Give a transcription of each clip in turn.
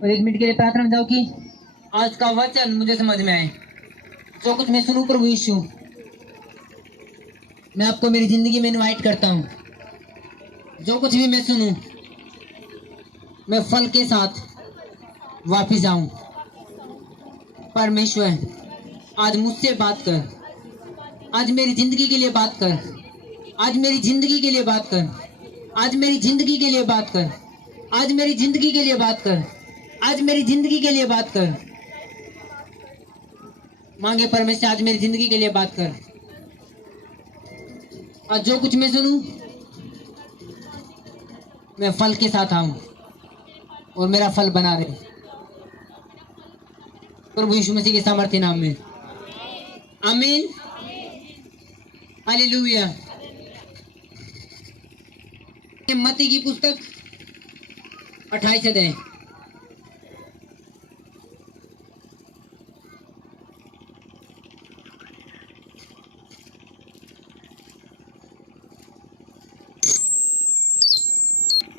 और 1 मिनट के लिए प्रार्थना में जाओ कि आज का वचन मुझे समझ में आए। जो कुछ मैं सुनूं प्रभु यीशु, मैं आपको मेरी जिंदगी में इनवाइट करता हूँ। जो कुछ भी मैं सुनूं, मैं फल के साथ वापिस आऊं। परमेश्वर आज मुझसे बात कर, आज मेरी जिंदगी के लिए बात कर, आज मेरी जिंदगी के लिए बात कर, आज मेरी जिंदगी के लिए बात कर, आज मेरी जिंदगी के लिए बात कर, आज मेरी जिंदगी के लिए बात कर। मांगे परमेश्वर आज मेरी जिंदगी के लिए बात कर। आज जो कुछ मैं सुनूं, मैं फल के साथ आऊं और मेरा फल बना रहे। प्रभु यीशु मसीह के सामर्थ्य नाम में आमीन, हालेलुया। मत्ती की पुस्तक 28 अध्याय।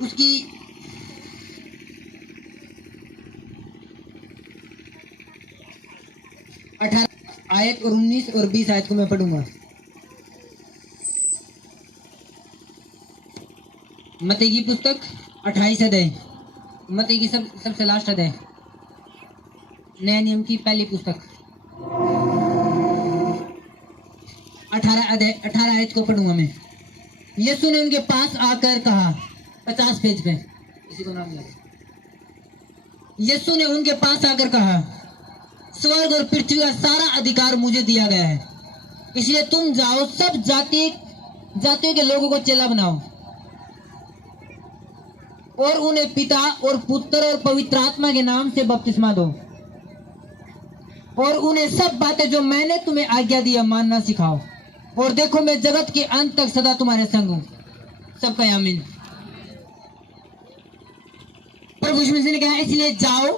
उसकी 18 आयत और 19 और 20 आयत को मैं पढ़ूंगा। मत्ती की पुस्तक 28 अध्याय, मत्ती की सबसे लास्ट अध्याय, नया नियम की पहली पुस्तक। 18 आयत को पढ़ूंगा मैं। यीशु ने उनके पास आकर कहा, 50 पेज पे किसी को नाम लगा। यीशु ने उनके पास आकर कहा, स्वर्ग और पृथ्वी का सारा अधिकार मुझे दिया गया है, इसलिए तुम जाओ, सब जातियों के लोगों को चेला बनाओ और उन्हें पिता और पुत्र और पवित्र आत्मा के नाम से बपतिस्मा दो और उन्हें सब बातें जो मैंने तुम्हें आज्ञा दी मानना सिखाओ। और देखो मैं जगत के अंत तक सदा तुम्हारे संग हूं। सबका आमीन। प्रभु यीशु मसीह ने कहा इसलिए जाओ,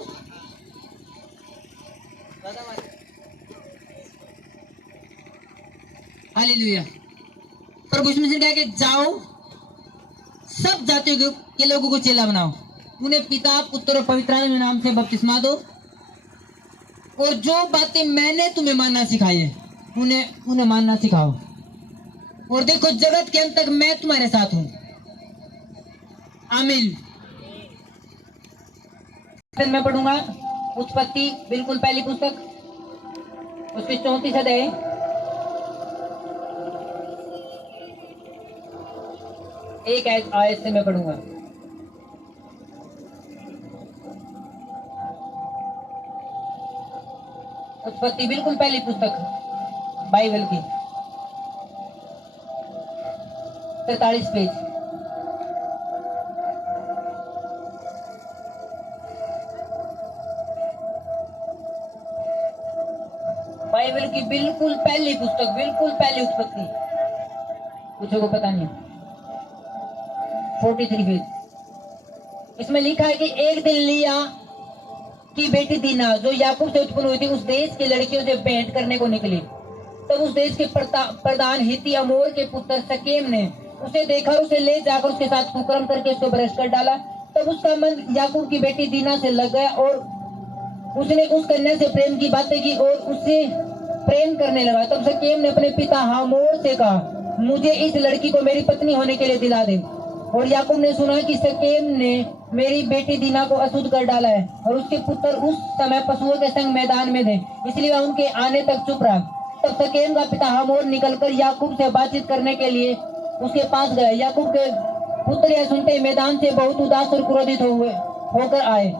हालेलुया। प्रभु यीशु मसीह ने कहा कि जाओ, सब जातियों के लोगों को चेला बनाओ, उन्हें पिता पुत्र और पवित्र आत्मा के नाम से बपतिस्मा दो और जो बातें मैंने तुम्हें मानना सिखाई है उन्हें मानना सिखाओ। और देखो जगत के अंत तक मैं तुम्हारे साथ हूं। आमीन। मैं पढ़ूंगा उत्पत्ति बिल्कुल पहली पुस्तक, उसके 34 अध्याय, एक आयत से मैं पढ़ूंगा। उत्पत्ति बिल्कुल पहली पुस्तक बाइबल की 43 पेज। बाइबल की बिल्कुल पहली पुस्तक, बिल्कुल पहली उत्पत्ति, कुछ को पता नहीं, 43 पेज। इसमें लिखा है कि एक दिन लिया की बेटी दीना जो याकूब से उत्पन्न हुई थी, उस देश की लड़कियों से भेंट करने को निकली। तब उस देश के प्रधान हित्ती हमोर के पुत्र शकेम ने उसे देखा, उसे ले जाकर उसके साथ कुकर्म करके उसको भ्रष्ट कर डाला। तब उसका मन याकूब की बेटी दीना से लग गया और उसने उस कन्या से प्रेम की बातें की और उससे प्रेम करने लगा। तब शकेम ने अपने पिता हमोर से कहा, मुझे इस लड़की को मेरी पत्नी होने के लिए दिला दे। और याकूब ने सुना कि शकेम ने मेरी बेटी दीना को अशुद्ध कर डाला है और उसके पुत्र उस समय पशुओं के संग मैदान में थे, इसलिए वह उनके आने तक चुप रहा। तब शकेम का पिता हमोर निकलकर याकूब से बातचीत करने के लिए उसके पास गया। याकूब के पुत्र यह सुनते मैदान से बहुत उदास और क्रोधित होकर आए,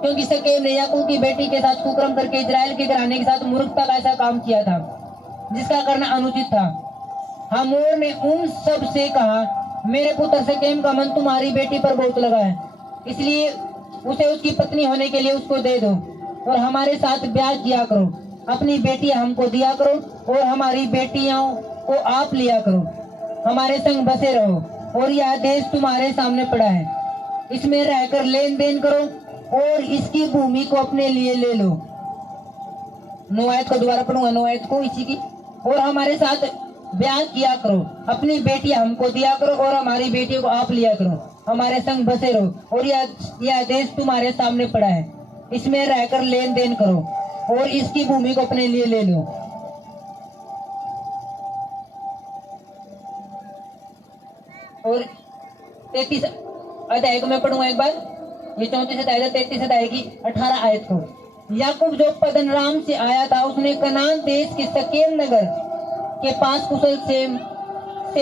क्योंकि शकेम ने याकूब की बेटी के साथ कुकर्म करके इजराइल के घराने के साथ मूर्खता का ऐसा काम किया था जिसका करना अनुचित था। हमोर ने उन सब से कहा, मेरे पुत्र शकेम का मन तुम्हारी बेटी पर बहुत लगा है, इसलिए उसे उसकी पत्नी होने के लिए उसको दे दो और हमारे साथ ब्याह किया करो। अपनी बेटियां हमको दिया करो और हमारी बेटियों को आप लिया करो। हमारे संग बसे रहो और यह देश तुम्हारे सामने पड़ा है, इसमें रहकर लेन देन करो और इसकी भूमि को अपने लिए ले लो। 9 आयत को दोबारा पढ़ूंगा, 9 आयत को इसी की। और हमारे साथ ब्याह किया करो, अपनी बेटियां हमको दिया करो और हमारी बेटियों को आप लिया करो। हमारे संग बसे रहो और यह देश तुम्हारे सामने पड़ा है, इसमें रहकर लेन देन करो और इसकी भूमि को अपने लिए ले लो। और 33 अध्याय को मैं पढ़ूंगा एक बार। ये 34 अध्याय 33 अध्याय की 18 आयत को। याकूब जो पद्दनराम से आया था, उसने कनान देश के शकेम नगर के पास कुशल से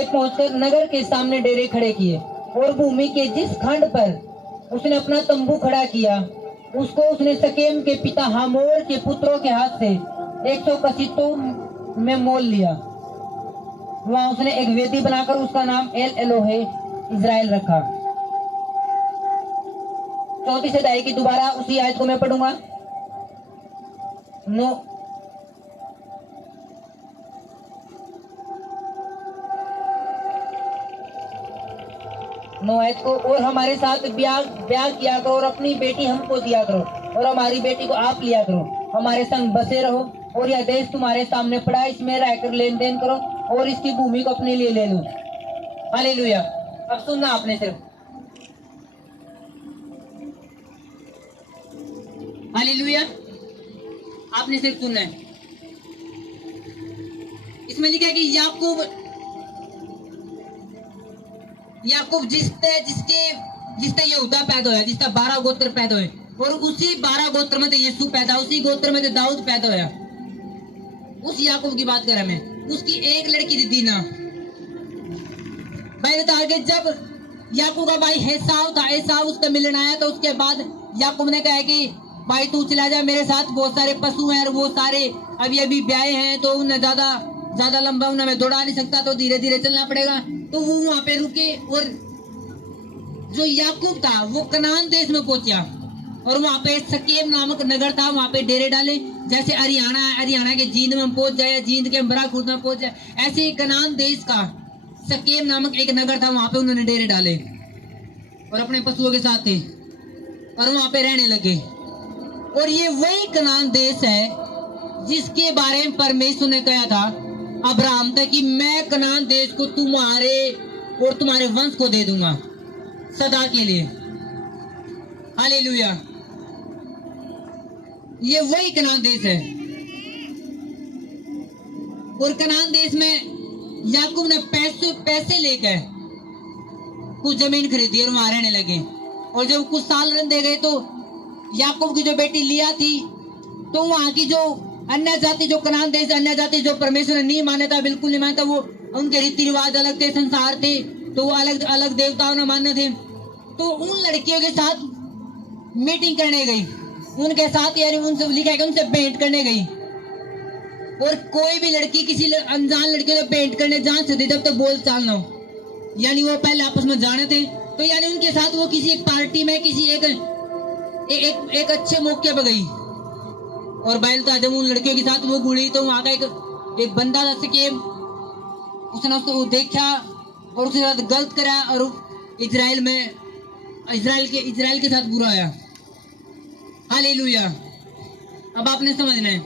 पहुंचकर नगर के सामने डेरे खड़े किए और भूमि के जिस खंड पर उसने अपना तंबू खड़ा किया, उसको उसने शकेम के पिता हमोर के पुत्रों के हाथ से 100 कसीतों में मोल लिया। वहां उसने एक वेदी बनाकर उसका नाम एल एलोहे इज़राइल रखा। 34 अध्याय की दोबारा उसी आयत को मैं पढ़ूंगा। 9 आयत को। और हमारे साथ ब्याह किया करो और अपनी बेटी हमको दिया करो और हमारी बेटी को आप लिया करो। हमारे संग बसे रहो और यह देश तुम्हारे सामने पड़ा है, इसमें रहकर लेन देन करो और इसकी भूमि को अपने लिए ले लो। हालेलुया। अब सुनना आपने सिर्फ, हालेलुया, आपने सिर्फ सुनना है। इसमें लिखा है कि याकूब जिससे यहूदा पैदा हुआ, जिसका 12 गोत्र पैदा हुए और उसी 12 गोत्र में तो यीशु पैदा, उसी गोत्र में तो दाऊद पैदा होया। उस याकूब की बात करें मैं, उसकी एक लड़की थी दीना। भाई बता के जब याकूब का भाई एसाव था, एसाव उससे मिलने आया तो उसके बाद याकूब ने कहा कि भाई तू चला जा, मेरे साथ बहुत सारे पशु हैं और वो सारे अभी ब्याहे हैं, तो उन्हें ज्यादा लंबा उन्हें मैं दौड़ा नहीं सकता, तो धीरे धीरे चलना पड़ेगा। तो वो वहां पे रुके और जो याकूब था वो कनान देश में पहुंचा और वहां पे शकेम नामक नगर था, वहां पे डेरे डाले। जैसे हरियाणा के जींद में पहुंच जाए, जींद के बराखुद में पहुंच जाए, ऐसे ही कनान देश का शकेम नामक एक नगर था, वहां पे उन्होंने डेरे डाले और अपने पशुओं के साथ थे और वहां पे रहने लगे। और ये वही कनान देश है जिसके बारे में परमेश्वर ने कहा था अब्राहम तक कि मैं कनान देश को तुम्हारे और तुम्हारे वंश को दे दूंगा सदा के लिए। हालेलुया। ये वही कनान देश है। और कनान देश में याकूब ने पैसे लेकर कुछ जमीन खरीदी और वहां रहने लगे। और जब कुछ साल रहने गए तो याकूब की जो बेटी लिया थी, तो वहां की जो अन्य जाति, जो कनान देश अन्य जाति जो परमेश्वर ने नहीं माना था, बिल्कुल नहीं माना था, वो उनके रीति रिवाज अलग थे, संसार थे, तो वो अलग अलग देवताओं ने माने थे। तो उन लड़कियों के साथ मीटिंग करने गई, उनके साथ यानी उनसे लिखा है कि उनसे भेंट करने गई। और कोई भी लड़की किसी अनजान लड़की से भेंट करने जा सकती जब तक बोल चाल ना हो, यानी वो पहले आपस में जाने थे। तो यानी उनके साथ वो किसी एक पार्टी में किसी एक अच्छे मौके पर गई और बैल था। जब उन लड़कियों के साथ वो गुड़ी तो वहां का एक बंदा था शकेम, उसने उसको देखा और उसके साथ गलत करा और इजराइल के साथ बुरा आया। हालेलुया। अब आपने समझना है,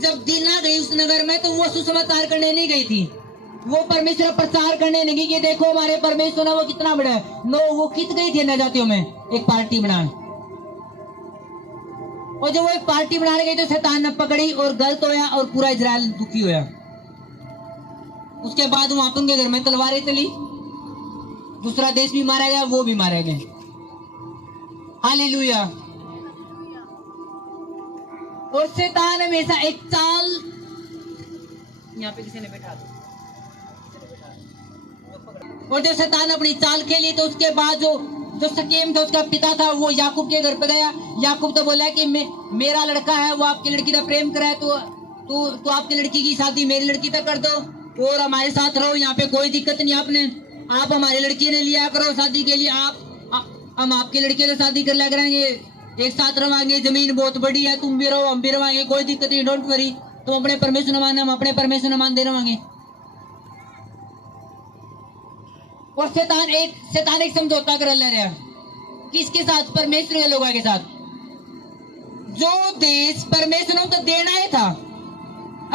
जब दीना गई उस नगर में तो वो सुसमाचार करने नहीं गई थी, वो परमेश्वर प्रचार करने लगी कि देखो हमारे परमेश्वर है वो कितना बड़ा है। नो, वो कित गई थी अन्य जातियों में एक पार्टी बनाने। और जब वो एक पार्टी बनाने गई तो शैतान ने पकड़ी और गलत होया और पूरा इजराइल दुखी होया। उसके बाद वहां पर उनके घर में तलवारें चली, दूसरा देश भी मारा गया, वो भी मारे गए। हालेलुया। और शैतान हमेशा एक चाल, यहाँ पे किसी ने बैठा दो, और जब शैतान अपनी चाल खेली तो उसके बाद जो शकेम था उसका पिता था, वो याकूब के घर पे गया। याकूब तो बोला कि मेरा लड़का है, वो आपकी लड़की का प्रेम कराए, तो आपकी लड़की की शादी मेरी लड़की तक कर दो और हमारे साथ रहो, यहाँ पे कोई दिक्कत नहीं। आप हमारी लड़की ने लिया करो शादी के लिए, हम आपकी लड़की से शादी कर लिया करेंगे, एक साथ रवाएंगे, जमीन बहुत बड़ी है, तुम भी रहो हम भी रवाएंगे, कोई दिक्कत नहीं, डोंट वरी। तुम अपने परमेश्वर न माने, हम अपने परमेश्वर न मानते रवाएंगे। और शैतान एक समझौता कर ले रहा है, किसके साथ? परमेश्वर के लोगों के साथ। जो देश परमेश्वर ने तो देना ही था,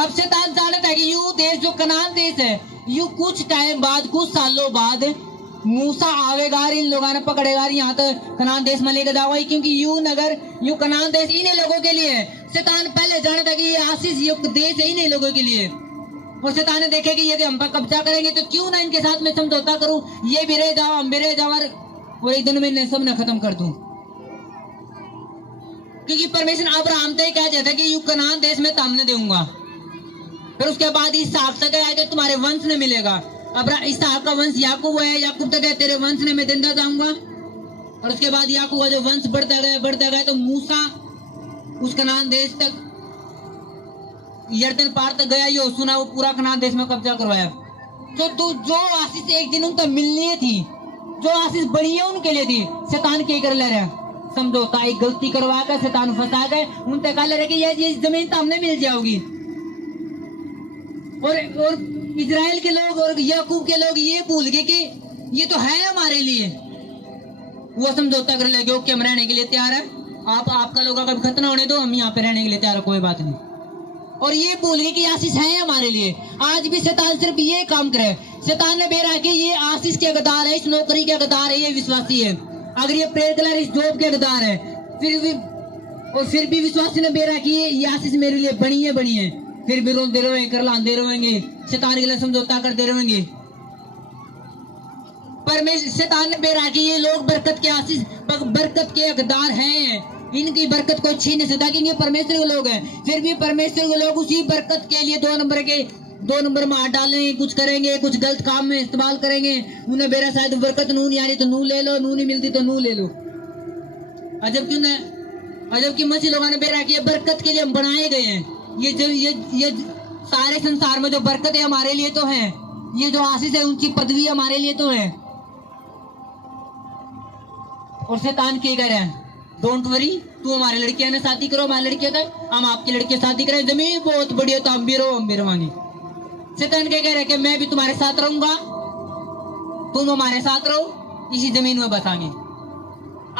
अब शैतान जानता है कि यू देश जो कनान देश है, यू कुछ टाइम बाद, कुछ सालों बाद मूसा आवेगा इन लोगों ने पकड़ेगा यहाँ तो कनान देश में लेकर जाओगे, क्योंकि यू कनान देश इन्हीं लोगों के लिए। शैतान पहले जानता कि ये आशीष युक्त देश है इन्हीं लोगों के लिए, और शैतान ने देखे कि यदि हम पर कब्जा करेंगे तो क्यों ना इनके साथ में समझौता करूं, ये भी रह जाओ हम भी रह जाओ और एक दिन में इन्हें सब न खत्म कर दूं। क्योंकि परमेश्वर अब्राहम तो कह जाता कि यू कनान देश में तामने दूंगा, फिर उसके बाद इसहाक से गया कि तुम्हारे वंश ने मिलेगा। अब इसहाक का वंश याकूब है, याकूब तो कहते तेरे वंश ने मैं देता जाऊंगा, और उसके बाद याकूब का जो वंश बढ़ता गया तो मूसा उस कनान देश तक यर्दन पार तक गया, यो सुना वो पूरा कनान देश में कब्जा करवाया। तो जो आशीष एक दिन उनको मिलनी थी, जो आशीष बड़ी है उनके लिए थी, शैतान क्या कर ले रहा समझौता, एक गलती करवा कर शैतान फंसा गए, उनसे कह ले रहे कि ये जमीन तो हमने मिल जाओगी। और इजराइल के लोग और याकूब के लोग ये भूल गए कि ये तो है हमारे लिए, वो समझौता कर लगे कि हम रहने के लिए तैयार है, आपका लोगों का भी खतना होने दो, हम यहाँ पे रहने के लिए तैयार है, कोई बात नहीं। और ये भूल गए कि आशीष है हमारे लिए। आज भी शैतान सिर्फ ये काम करे, शैतान ने बेरा कि ये आशीष के हकदार है, इस नौकरी के हकदार है, ये विश्वासी है, अगर ये प्रेयर कलर इस जॉब के हकदार है, फिर भी विश्वासी ने बेरा कि ये आशीष मेरे लिए बनी है, फिर भी रोते रहेंगे, करलाते रहेंगे, शैतान के लिए समझौता करते रहेंगे। परमेश्वर शैतान ने बेरा कि ये लोग बरकत के आशीष बरकत के हकदार हैं, इनकी बरकत को छीन नहीं सकता, क्योंकि परमेश्वर के लोग हैं। फिर भी परमेश्वर के लोग उसी बरकत के लिए दो नंबर में हाथ डालेंगे, कुछ करेंगे, कुछ गलत काम में इस्तेमाल करेंगे। उन्हें बेरा शायद बरकत नू नहीं आ रही तो नू ले लो, नू नहीं मिलती तो नू ले लो। अजब की मसीह लोगों ने बेरा कि बरकत के लिए हम बनाए गए हैं, ये सारे संसार में जो बरकत है हमारे लिए तो है, ये जो आशीष है ऊंची पदवी हमारे लिए तो है। और शैतान क्या कह रहा है, डोंट वरी, तू हमारे लड़कियां ने शादी करो, हमारी लड़कियां का हम आपकी लड़कियां शादी करें, जमीन बहुत बड़ी है तो हम भी रहोगे। शैतान क्या कह रहा है कि मैं भी तुम्हारे साथ रहूंगा, तुम हमारे साथ रहो, इसी जमीन में बसाएंगे।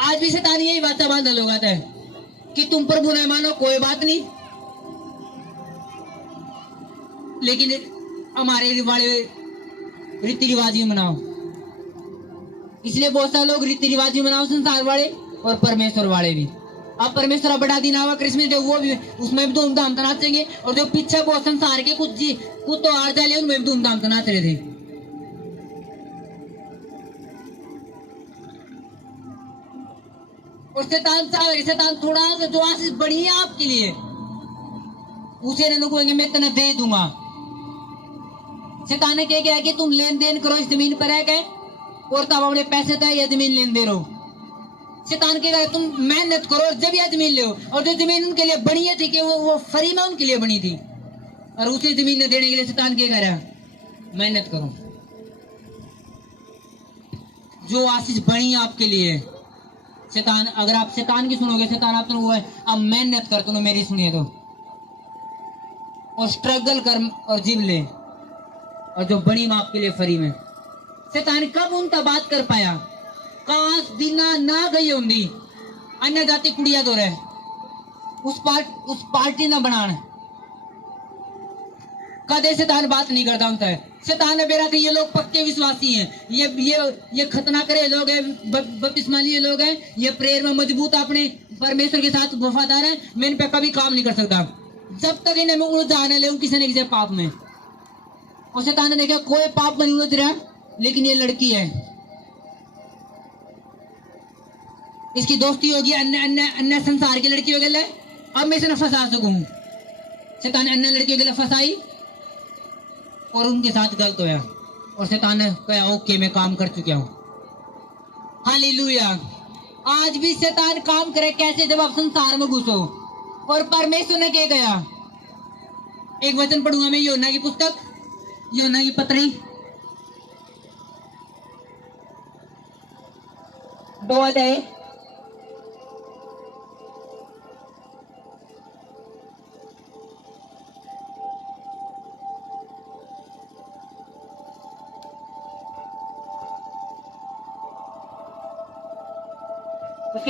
आज भी शैतान यही बातें बांध लगाता है कि तुम प्रभु नहीं मानो कोई बात नहीं, लेकिन हमारे वाले रीति रिवाज मनाओ। इसलिए बहुत सारे लोग रीति रिवाज मनाओ, संसार वाले और परमेश्वर वाले भी। अब परमेश्वर का बड़ा दिन आवा क्रिसमस डे, वो भी उसमें भी धूमधाम से नाचेंगे, और जो पीछे बहुत संसार के कुछ तो आ जाए उनमें भी धूमधाम से नाच रहे थे। और शैतान थोड़ा सा जो आशीष बड़ी है आपके लिए उसे न कहेंगे मैं तेने दे दूंगा। शैतान ने क्या किया कि तुम लेन देन करो इस जमीन पर रह गए, और तब अपने पैसे तय या जमीन लेन दे रहो। शैतान के तुम मेहनत करो और जब यह जमीन ले, और जो जमीन उनके लिए बनी थी कि वो फ्री में उनके लिए बनी थी, और उसी जमीन ने देने के लिए शैतान क्या कह रहा है, मेहनत करो। जो आशीष बनी आपके लिए, शैतान अगर आप शैतान की सुनोगे, शैतान आप वो है अब मेहनत कर, तुमने मेरी सुनिए तो, और स्ट्रगल कर और जीव ले, और जो बनी माँ आपके लिए फ्री में। शैतान कब उनका बात कर पाया, काश दिना ना गई होंगी अन्य जाति कुड़िया तो रहे उस पार्टी ना बनाने, कदे शैतान बात नहीं करता उनसे। शैतान ने बेरा कि ये लोग पक्के विश्वासी हैं, ये खतना करे लोग हैं, बपतिस्मा लिए लोग हैं, ये प्रेयर में मजबूत अपने परमेश्वर के साथ वफादार है, मैं इन पे कभी काम नहीं कर सकता जब तक इन्हें मैं उलझाने ले किसी न किसी पाप में। और शैतान ने देखा कोई पाप में नहीं उलझ रहा, लेकिन ये लड़की है, इसकी दोस्ती होगी अन्य संसार की लड़की होगी, अब मैं इसे न फंसा सकूं। शैतान ने अन्य लड़की के फंसाई और उनके साथ गलत होया, और शैतान ने कहा ओके मैं काम कर चुका हूं। हालेलुया। आज भी शैतान काम करे कैसे, जब आप संसार में घुसो। और परमेश्वर ने क्या कहा, एक वचन पढ़ूंगा मैं, योना की पुस्तक, योना की पत्री 2 अध्याय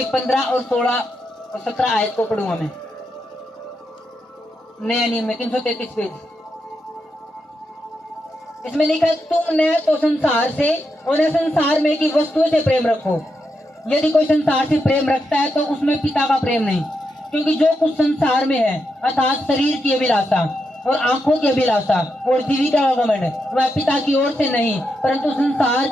15 और 16 और 17 आयत को पढ़ूंगा मैं, नया नियम में 333 पेज। इसमें लिखा है तुम न तो संसार से और न संसार में की वस्तुओं से प्रेम रखो। यदि कोई संसार से प्रेम रखता है तो उसमें पिता का प्रेम नहीं, क्योंकि जो कुछ संसार में है अर्थात शरीर की अभिलाषा और आंखों की अभिलाषा और जीविका का घमंड वह पिता की ओर से नहीं परंतु संसार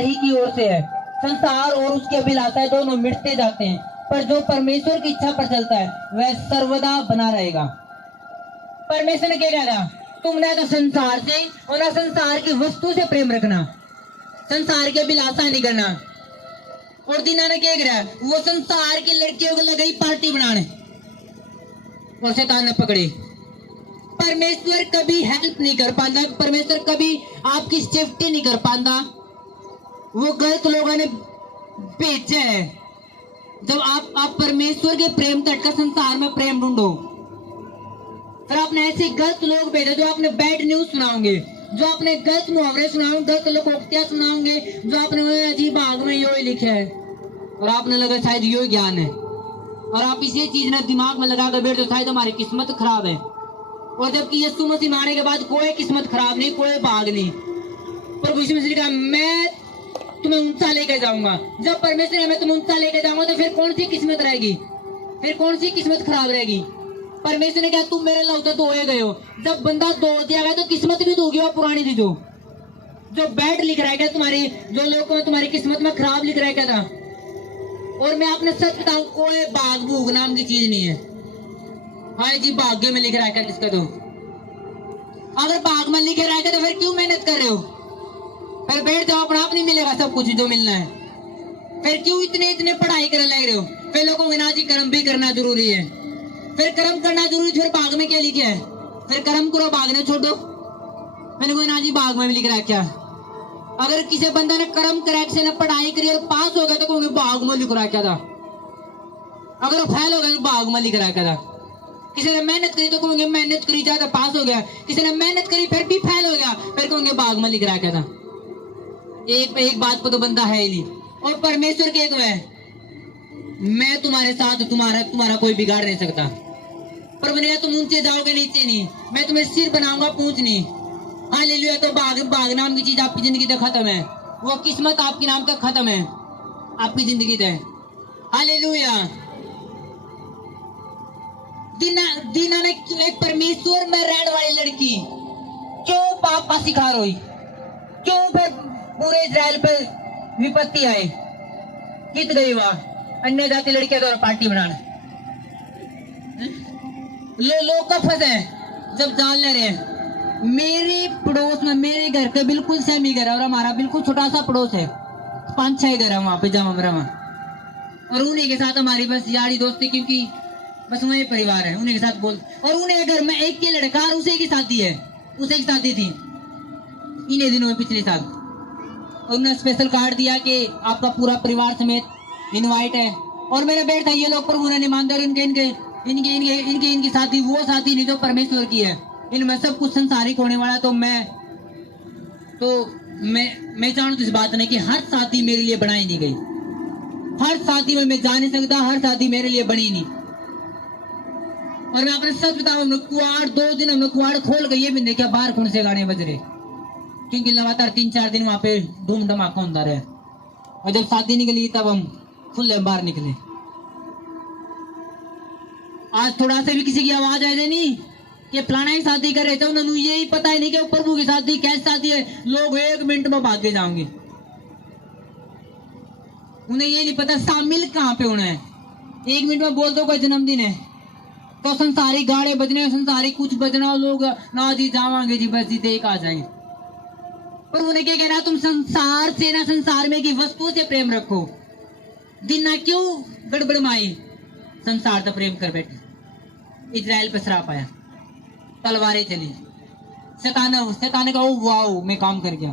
ही की ओर से है। संसार और उसकी अभिलाषाएं दोनों मिटते जाते हैं, पर जो परमेश्वर की इच्छा पर चलता है वह सर्वदा बना रहेगा। परमेश्वर ने क्या कहा, तुम न तो संसार से और न संसार की वस्तु से प्रेम रखना, संसार की अभिलाषा नहीं करना। और दीना ने क्या करा, वो संसार की लड़कियों को लगाई पार्टी बनाने और शैतान ने पकड़ी। परमेश्वर कभी हेल्प नहीं कर पाता, परमेश्वर कभी आपकी सेफ्टी नहीं कर पाता। वो गलत लोगों ने भेजा है। जब आप परमेश्वर के प्रेम तट का संसार में प्रेम ढूंढो, फिर आपने ऐसे गलत लोग भेजे जो आपने बैड न्यूज सुनाओगे, जो आपने गलत मुहावरे सुनाओगे, गलत लोकोक्तियां सुनाओगे, जो आपने अजीब भाग में यो ही लिखे है और आपने लगा शायद यो ज्ञान है और आप इसी चीज ने दिमाग में लगा कर बैठे शायद हमारी किस्मत खराब है। और जबकि यीशु मसीह मारने के बाद कोई किस्मत खराब नहीं, कोई भाग नहीं। प्रभु यीशु मसीह ने कहा मैं तुम्हें ऊंचा लेकर जाऊंगा। जब परमेश्वर ने मैं तुम्हें ऊंचा लेकर जाऊंगा तो फिर कौन सी किस्मत रहेगी, फिर कौन सी किस्मत खराब रहेगी। परमेश्वर ने कहा तुम मेरे लौटे तो हो गए हो। जब बंदा दौड़ दिया गया तो किस्मत भी दोगी, वो पुरानी थी जो बैड लिख रहा है तुम्हारी, जो लोगों में तुम्हारी किस्मत में खराब लिख रहा है क्या था। और मैं आपने सच बताऊं, कोई भाग भूग नाम की चीज नहीं है। हाय जी भाग्य में लिख रहा है किसका, तो अगर भाग में लिख रहा है तो फिर क्यों मेहनत कर रहे हो, फिर बैठ जाओ, अपना आप नहीं मिलेगा सब कुछ जो मिलना है। फिर क्यों इतने पढ़ाई करने लग रहे हो। फिर लोगों को ना जी कर्म भी करना जरूरी है, फिर कर्म करना जरूरी, फिर भाग में क्या लिखा है, फिर कर्म करो भागने छोड़ो। मैंने कोई ना जी भाग में भी लिख रहा है क्या। अगर किसी बंदा ने कर्म करा, किसी ने पढ़ाई करी और पास हो गया तो कहोगे भाग में लिख रहा है क्या था। अगर वो फेल हो गया तो भाग में लिख रहा है क्या था। किसी ने मेहनत करी तो कहोगे मेहनत करी ज्यादा पास हो गया, किसी ने मेहनत करी फिर भी फेल हो गया फिर कहोगे भाग में लिख रहा है क्या था। एक बात पर तो बंदा है ही नहीं। और परमेश्वर के तो है, मैं तुम्हारे साथ, तुम्हारा कोई बिगाड़ नहीं सकता। पर मैंने तुम ऊंचे जाओगे नीचे नहीं, मैं तुम्हें सिर बनाऊंगा पूंछ नहीं। हालेलुया। तो भाग नाम की चीज आपकी जिंदगी तक खत्म है, वो किस्मत आपकी नाम तक खत्म है आपकी जिंदगी तक। हालेलुया। दीना ने एक परमेश्वर में रहने वाली लड़की क्यों पापा सिखा रही, क्यों फिर पूरे इजराइल पर विपत्ति आए, कित गई वहां अन्य जाति लड़कियां द्वारा पार्टी बनाने। लोग कब फंसे जब जान ले रहे हैं। मेरे पड़ोस में, मेरे घर के बिल्कुल सेमी घर है और हमारा बिल्कुल छोटा सा पड़ोस है, 5-6 घर है वहां पे जमा और उन्हीं के साथ हमारी बस यारी दोस्ती, क्योंकि बस वही परिवार है, उन्हीं के साथ बोल। और उन्हें घर में एक के लड़का और उसे की शादी है, उसे की शादी थी इन्हीं दिनों में पिछले साल। उन्होंने स्पेशल कार्ड दिया कि आपका पूरा परिवार समेत इनवाइट है। और मेरे बैठ था ये लोग प्रभु ने नहीं मानते, इनकी शादी वो शादी नहीं जो परमेश्वर की है। इनमें सब कुछ संसारिक होने वाला। तो मैं जानू इस बात नहीं कि हर शादी मेरे लिए बनाई नहीं गई, हर शादी में मैं जा नहीं सकता, हर शादी मेरे लिए बनी नहीं। और मैं अपने सच बताऊं, हमने कुआड़ 2 दिन हमने कुआड़ खोल गई, ये भी देखा बाहर कौन से गाने बज रहे, क्योंकि लगातार 3-4 दिन वहां पे धूम धमाका होता रहा। और जब शादी निकली तब हम खुले बाहर निकले। आज थोड़ा सा भी किसी की आवाज आ जाए नहीं कि फलाना ही शादी कर रहे थे, उन्होंने यही पता ही नहीं कि प्रभु की शादी कैसी शादी है, लोग 1 मिनट में भाग के जाएंगे। उन्हें ये नहीं पता शामिल कहाँ पे होना है। 1 मिनट में बोल दो कोई जन्मदिन है तो संसारी गाड़े बजने, संसारी कुछ बजना, लोग ना जी जावांगे जी बस जी देख आ जाएंगे। पर उन्हें क्या कहना, तुम संसार से ना संसार में की वस्तुओं से प्रेम रखो। दिन ना क्यों गड़बड़माई, संसार से प्रेम कर बैठे। इजराइल पे श्राप आया, तलवारें चली, शैतान का वाओ मैं काम कर गया।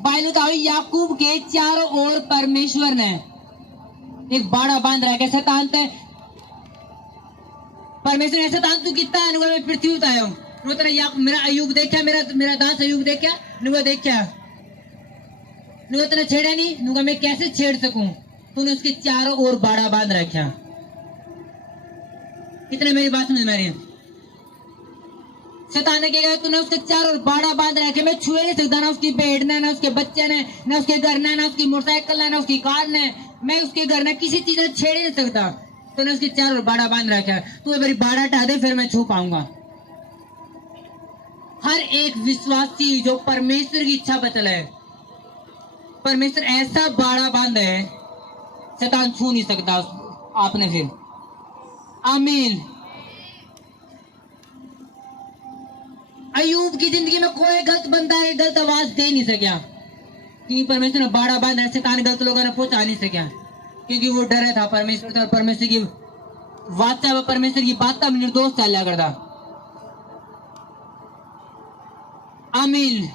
बाइबल का याकूब के चारों ओर परमेश्वर ने एक बाड़ा बांध रखा है। शैतान ते परमेश्वर ने शैतान तू कितना अनुग्रह में पृथ्वी उताया हूं, वो तेरा मेरा अयुब देखा, मेरा दास अयुब देखा, नुआ देखा, नुआ तेरा छेड़ा नहीं, नुआ मैं कैसे छेड़ सकूं। तूने उसके चारों ओर बाड़ा बांध रखा। कितने मेरी बात समझ में आ रही है। शैतान ने क्या कहा, तूने उसके चारों बाड़ा बांध रखे, मैं छुए नहीं सकता, ना उसकी भेड़ ने, ना उसके बच्चे ने, ना उसके घर ने, ना उसकी मोटरसाइकिल ने, ना उसकी कार ने, मैं उसके घर ने किसी चीज ने छेड़ नहीं सकता। तूने उसके चारों बाड़ा बांध रखा है, तू मेरी बाड़ा हटा दे, फिर मैं छू पाऊंगा। हर एक विश्वासी जो परमेश्वर की इच्छा पर चला है, परमेश्वर ऐसा बाड़ा बांध है, शैतान छू नहीं सकता आपने फिर। आमीन। अयूब की जिंदगी में कोई गलत बंदा है गलत आवाज दे नहीं सका, क्योंकि परमेश्वर ने बाड़ा बांधा, शैतान गलत लोगों ने पहुंचा नहीं सका, क्योंकि वो डरे था परमेश्वर और परमेश्वर की वाचा व परमेश्वर की बात का निर्दोष चला करता। आमीन।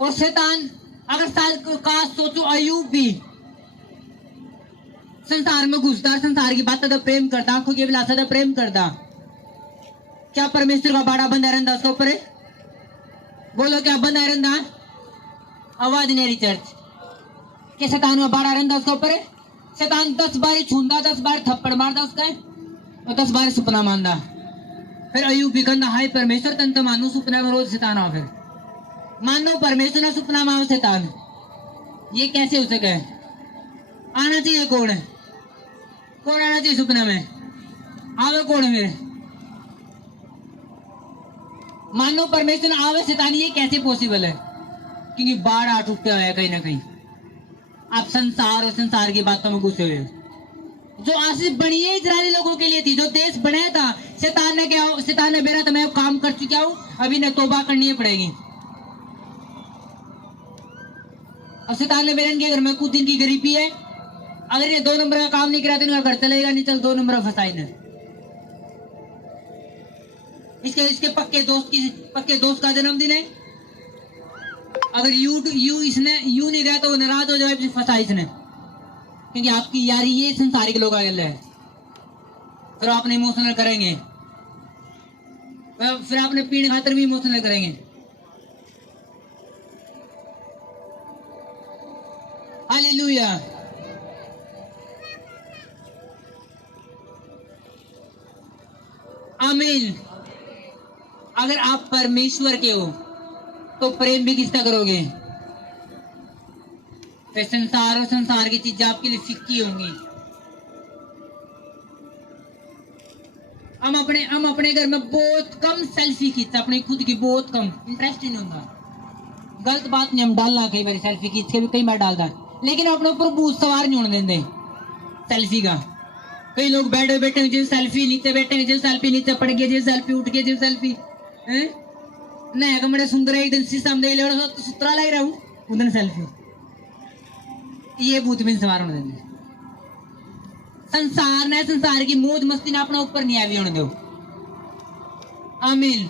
और शैतान अगर काश सोचो, अयूब भी संसार में घुसता, संसार की बातें तो प्रेम करता, आंखों की अभिलाषा तो प्रेम करता, क्या परमेश्वर का बाड़ा बंधा रहता उसके ऊपर? बोलो, क्या बंधा रहता? आवाज नहीं आ रही चर्च। क्या शैतान में बाड़ा रहता उसके ऊपर? शैतान 10 बार छूंदा, 10 बार थप्पड़ मारता उसका, और 10 बार सुपना मानदा। फिर अयूब भी कहता, हाय परमेश्वर तन तो मानो सुपना में रोज शैतान आओ, फिर मानो परमेश्वर ने सुपना में शैतान, ये कैसे हो सके? आना चाहिए कौन है? कौन आना चाहिए सुपना में? आवे कौन है? फिर मानो परमेश्वर ने आवे शैतान, ये कैसे पॉसिबल है? क्योंकि बाढ़ आ टूटा है कहीं ना कहीं। आप संसार और संसार की बातों में घुसे हुए। जो आशीष बनी है इजरायली लोगों के लिए थी, जो देश बनाया था, शैतान ने क्या, शैतान ने बेरा, तो मैं काम कर चुका हूं, अभी न तौबा करनी पड़ेगी। अब शैतान ने बेरन के घर में कुछ दिन की गरीबी है, अगर ये 2 नंबर का काम नहीं करा तो इनका घर चलेगा नहीं, चल 2 नंबर फंसाई ने। इसके पक्के दोस्त का जन्मदिन है, अगर इसने यू नहीं गया तो वो नाराज हो जाए, फंसा इसने, क्योंकि आपकी यारी ये संसारिक लोग आगे है। फिर आपने इमोशनल करेंगे, फिर आपने पीने खातर भी इमोशनल करेंगे। हालेलुया। आमीन। अगर आप परमेश्वर के हो तो प्रेम भी किसका करोगे? फिर संसार और संसार की चीजें आपके लिए फिक्की होंगी। हम अपने घर में बहुत कम सेल्फी खींचते, अपनी खुद की बहुत कम, इंटरेस्ट ही नहीं होता। गलत बात नहीं, हम डालना कई बार सेल्फी खींच के भी कई बार डालता है, लेकिन अपने ऊपर भूत सवार नहीं होने देते सेल्फी का। कई लोग बैठे हुए जिस सेल्फी, नीचे बैठे हुए जिस सेल्फी, नीचे पड़ गए जिस सेल्फी, उठ गए जिस सेल्फी, नया कमरे सुंदर है, इधर शीशा में तो सुतरा लग रहा हूँ, उधर सेल्फी। ये भूत में सवार होने देंगे। संसार ने, संसार की मौज मस्ती ने अपने ऊपर नहीं आवी होने दो। आमीन।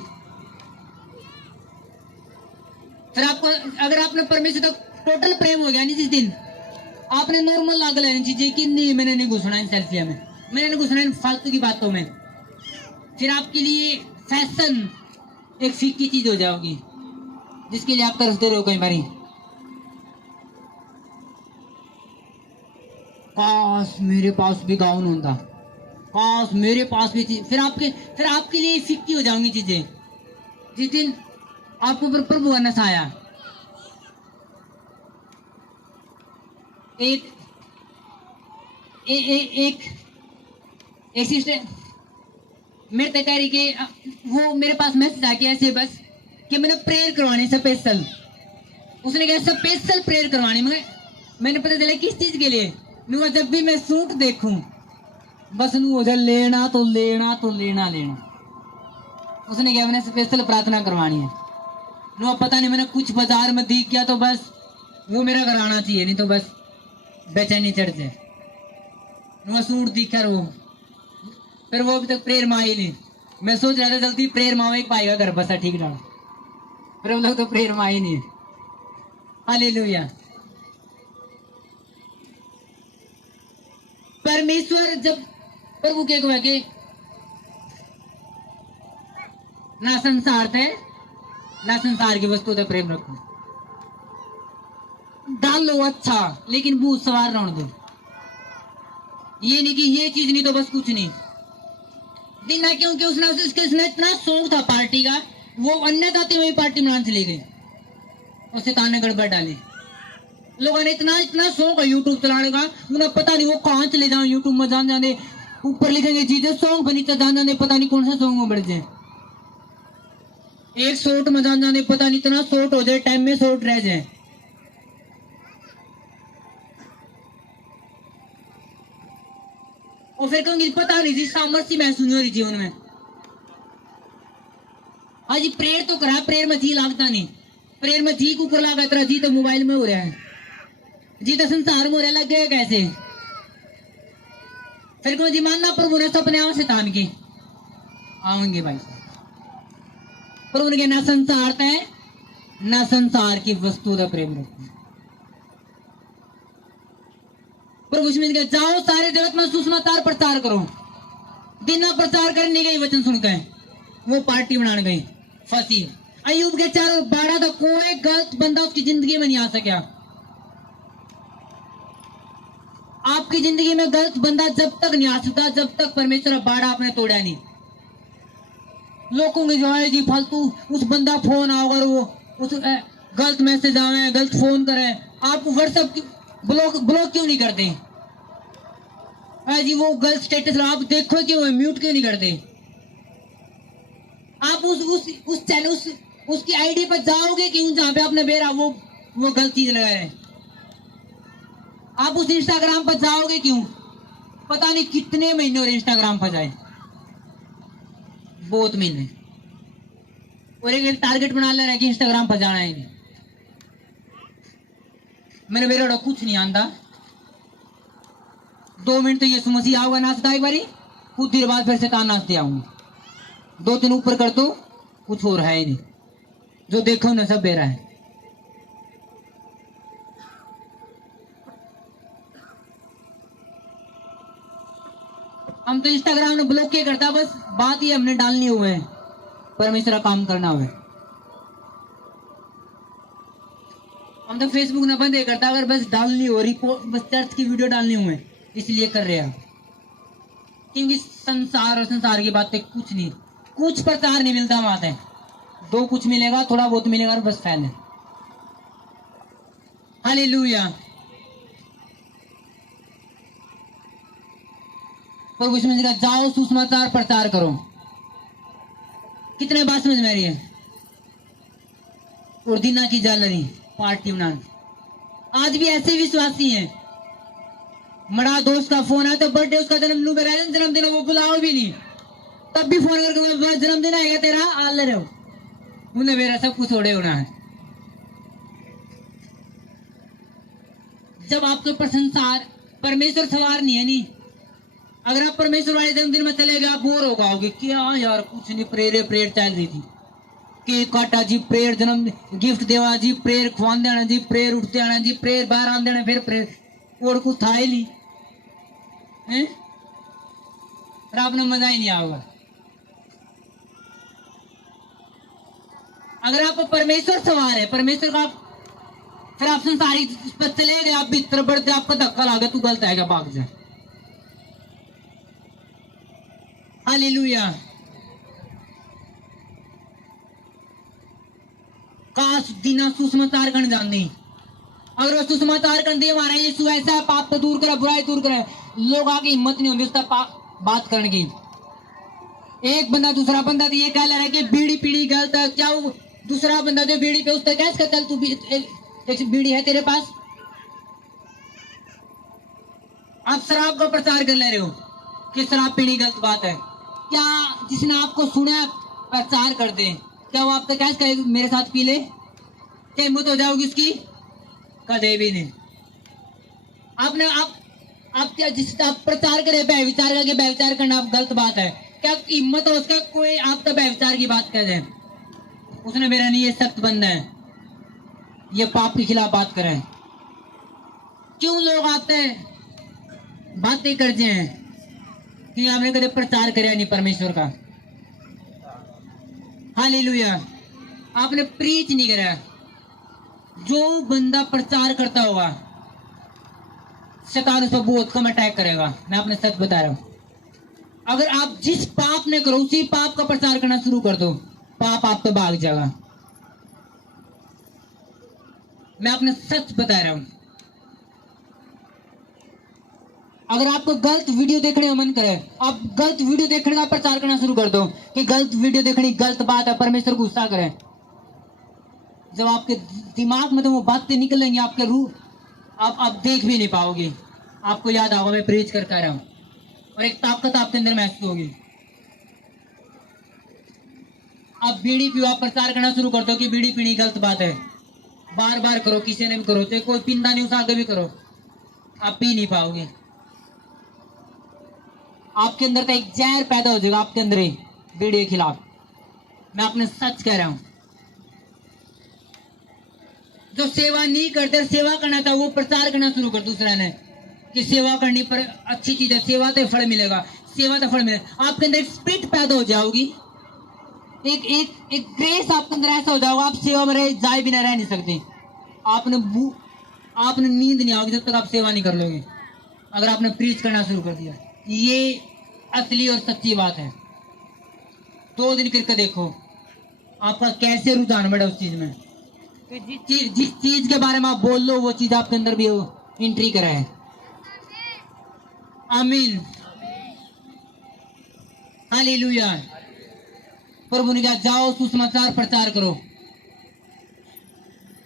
फिर आपको, अगर आपने परमेश्वर तक टोटल प्रेम हो गया नहीं, जिस दिन आपने नॉर्मल लाग लेनी चीजें कि नहीं, मैंने नहीं घुसना इन सेल्फिया में, मैंने नहीं घुसना इन फालतू की बातों में, फिर आपके लिए फैशन एक फीकी चीज हो जाओगी, जिसके लिए आप तरसते रहो कई बारी। काश मेरे पास भी गाउन होता, काश मेरे पास भी चीज, फिर आपके लिए फिक्की हो जाऊंगी चीजें। जिस दिन आपको प्रभु का नशा आया, एक सिस्टर मेरे तक कह रही कि वो मेरे पास मैसेज आ गया ऐसे बस कि मैंने प्रेयर करवानी स्पेशल, उसने कहा स्पेशल प्रेयर करवानी। मैंने पता चला किस चीज के लिए, मैं जब भी मैं सूट देखूं बस उधर लेना तो लेना तो लेना लेना। उसने कहा मैंने स्पेशल प्रार्थना करवानी है, नो पता नहीं मैंने कुछ बाजार में दिख गया तो बस वो मेरा घर आना चाहिए, नहीं तो बस बेचैनी चढ़ जाए। नो सूट दिखा वो, फिर वो अभी तक प्रेयर में आई नहीं। मैं सोच रहा था जल्दी प्रेयर में एक पाएगा घर बसा ठीक डाल, फिर हम लोग तो प्रेयर में आई नहीं। हालेलुया। परमेश्वर जब प्रभु के हुआ कि ना संसार थे ना संसार की वस्तु से प्रेम रखो, डाल लो अच्छा, लेकिन भूत सवार न दो। ये नहीं कि ये चीज नहीं तो बस कुछ नहीं देना, क्योंकि उसने इतना शौक था पार्टी का, वो अन्य दाते में पार्टी बनाने चले गए और शैतान ने गड़बड़ डाली। लोगों ने इतना शौक है यूट्यूब चलाने का, उन्हें पता नहीं वो कहाँ चले जाओ यूट्यूब में जान जाने, ऊपर लिखेंगे चीजें सॉन्ग बनी जान जाने, पता नहीं कौन सा सॉन्ग में बढ़ जाए, एक शॉर्ट में जान जाने पता नहीं इतना शॉर्ट हो जाए, टाइम में शॉर्ट रह जाए। और फिर कहूंगी पता नहीं जी सामर्थ्य महसूस हो रही जीवन में। हाँ जी प्रेयर तो करा, प्रेयर में जी लागता नहीं, प्रेयर में जी कुकर लागा तेरा जी तो मोबाइल में हो रहा है, जी तो संसार में हो रहा लग गया कैसे। फिर कौन जी मानना प्रभु ने सपने आओ शैतान के आएंगे भाई साहब, पर उनके ना संसार तय ना संसार की वस्तु का प्रेम रखते। प्रभु में जाओ सारे जगत में सुसमाचार प्रचार करो, दिन प्रचार करने गई वचन सुनकर वो पार्टी बनाने गई फंसी। अयूब के चारों बाड़ा तो कोई गलत बंदा उसकी जिंदगी में नहीं आ सका। आपकी जिंदगी में गलत बंदा जब तक नहीं आ सकता जब तक परमेश्वर बाड़ा आपने तोड़ा नहीं। लोगों की जो है जी फालतू उस बंदा फोन आओगे वो उस गलत मैसेज आवे गलत फोन करे, आप व्हाट्सएप ब्लॉक क्यों नहीं करते जी, वो गलत स्टेटस आप देखो क्यों म्यूट क्यों नहीं करते। आप उस चैनल उसकी आईडी पर जाओगे क्यों जहां पे आपने बेरा वो गलत चीज लगाया है। आप उस इंस्टाग्राम पर जाओगे क्यों, पता नहीं कितने महीने और इंस्टाग्राम पर जाए, बहुत महीने, और एक टारगेट बना ले रहा है कि इंस्टाग्राम पर जाना है। मैंने मेरा कुछ नहीं आंदा, 2 मिनट तो यीशु मसीह आओगा नाचता एक बारी, कुछ देर बाद फिर शैतान नाचते आऊंगा, 2-3 ऊपर कर दो कुछ और है ही नहीं, जो देखो ना सब बेरा है। हम तो इंस्टाग्राम ने ब्लॉक किया करता, बस बात ही हमने डालनी हुए है, परमेश्वर काम करना हुआ। हम तो फेसबुक ने बंद करता, अगर बस डालनी हो रिपोर्ट बस चर्च की वीडियो डालनी हुए इसलिए कर रहे हैं, क्योंकि संसार और संसार की बातें कुछ नहीं, कुछ प्रचार नहीं मिलता वहां से, 2 कुछ मिलेगा थोड़ा बहुत मिलेगा बस फैले। हालेलुया। प्रभु समझ गया, जाओ सुसमाचार प्रचार करो। कितने बात समझ में आ रही है। और दिना की जालरी पार्टी बनाने, आज भी ऐसे विश्वासी हैं, मरा दोस्त का फोन आया तो बर्थडे उसका जन्मदिन वो बुलाओ भी नहीं, तब भी फोन करके जन्मदिन आएगा तेरा आल रहे हो, उन्हें मेरा सब कुछ छोड़े होना है। जब आपके ऊपर संसार परमेश्वर सवार नहीं है नहीं, अगर आप परमेश्वर वाले जन्मदिन में चले गए आप बोर हो गए, क्या यार कुछ नहीं, प्रेयर चल रही थी, केक काटा जी, प्रेयर जन्म गिफ्ट देवा जी, प्रेयर खुआन देना जी, प्रेयर उठते आना जी, प्रेयर बाहर आन देना, फिर प्रेयर और कुछ था ही नहीं है, फिर आपने मजा ही नहीं आएगा। अगर आप परमेश्वर सवार है परमेश्वर का, फिर आप संसारी पर चले गए, आप भीतर बढ़ते आपका धक्का लगा तू गलत आएगा भाग जाए। हालेलुया। काश दिना सुसमाचार कर जाने, अगर वो सुसमाचार कर दिए हमारा यीशु ऐसा पाप को दूर करे बुराई दूर करे, लोग आगे हिम्मत नहीं होती उसका बात करने की। एक बंदा दूसरा बंदा तो ये कह रहा है कि बीड़ी पीड़ी गलत है, क्या वो दूसरा बंदा जो बीड़ी पे उसका कैसे चल तू एक बीड़ी है तेरे पास, आप शराब का प्रचार कर ले रहे हो कि शराब पीनी गलत बात है। क्या जिसने आपको सुना प्रचार कर दे, क्या वो आपका कैसे कहे मेरे साथ पी ले, क्या हिम्मत हो जाओगी उसकी, कदे भी नहीं। आपने आप क्या जिस आप प्रचार करे व्यभिचार करके व्यभिचार करना आप गलत बात है, क्या हिम्मत हो उसका कोई आपका व्यभिचार की बात कह दे, उसने मेरा नहीं ये सख्त बंदा है, ये पाप के खिलाफ बात करे। क्यों लोग आते बातें करते हैं कि आपने कभी प्रचार करे नहीं परमेश्वर का। हालेलुया। आपने प्रीच नहीं करा। जो बंदा प्रचार करता होगा शैतान उस पर बहुत कम अटैक करेगा। मैं अपने सच बता रहा हूँ। अगर आप जिस पाप ने करो उसी पाप का प्रचार करना शुरू कर दो, पाप आप तो भाग जाएगा। मैं अपने सच बता रहा हूं। अगर आपको गलत वीडियो देखने का मन करे, आप गलत वीडियो देखने का प्रचार करना शुरू कर दो कि गलत वीडियो देखनी गलत बात है, परमेश्वर गुस्सा करे। जब आपके दिमाग में तो वो बातें निकलेंगी, आपके रूह आप देख भी नहीं पाओगे। आपको याद आएगा मैं प्रीच कर रहा हूं, और एक ताकत आपके अंदर महसूस होगी। आप बीड़ी पियो, आप प्रचार करना शुरू कर दो कि बीड़ी पीनी गलत बात है। बार बार करो, किसी ने भी करो, चाहे कोई पिंदा नहीं उठा के भी करो, आप पी नहीं पाओगे। आपके अंदर तो एक जहर पैदा हो जाएगा आपके अंदर ही बीड़ी के खिलाफ। मैं अपने सच कह रहा हूं। जो सेवा नहीं करते, सेवा करना था, वो प्रचार करना शुरू कर दूसरा ने कि सेवा करनी पर अच्छी चीज है, सेवा तो फल मिलेगा, सेवा तो फल मिलेगा। आपके अंदर एक स्पिरिट पैदा हो जाओगी, एक ग्रेस आपके अंदर ऐसा हो जाएगा, आप सेवा में रह जाए बिना रह नहीं सकते। आपने नींद नहीं आओगी जब तक आप सेवा नहीं कर लोगे। अगर आपने प्रीच करना शुरू कर दिया, ये असली और सच्ची बात है। 2 दिन करके देखो आपका कैसे रुझान बढ़ा उस चीज में। जिस चीज के बारे में आप बोल लो वो चीज आपके अंदर भी एंट्री कराए। आमीन, हालेलुया। प्रभु ने कहा जाओ सुसमाचार प्रचार करो,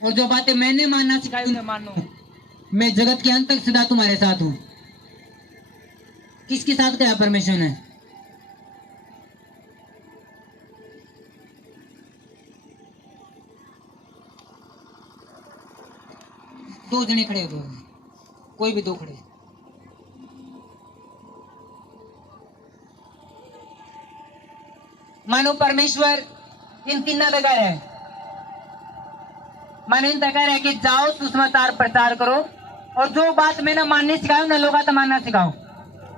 और जो बातें मैंने मानना सिखाई उन्हें मानो। मैं जगत के अंत तक सदा तुम्हारे साथ हूं। किसके साथ गया परमेश्वर ने? दो जने खड़े हो, कोई भी 2 खड़े। मानो परमेश्वर इन 3 का घर है। मानो इन कह रहा है कि जाओ सुसमाचार प्रचार करो, और जो बात मैंने मानने सिखाई उन्हें लोगों को मानना सिखाओ।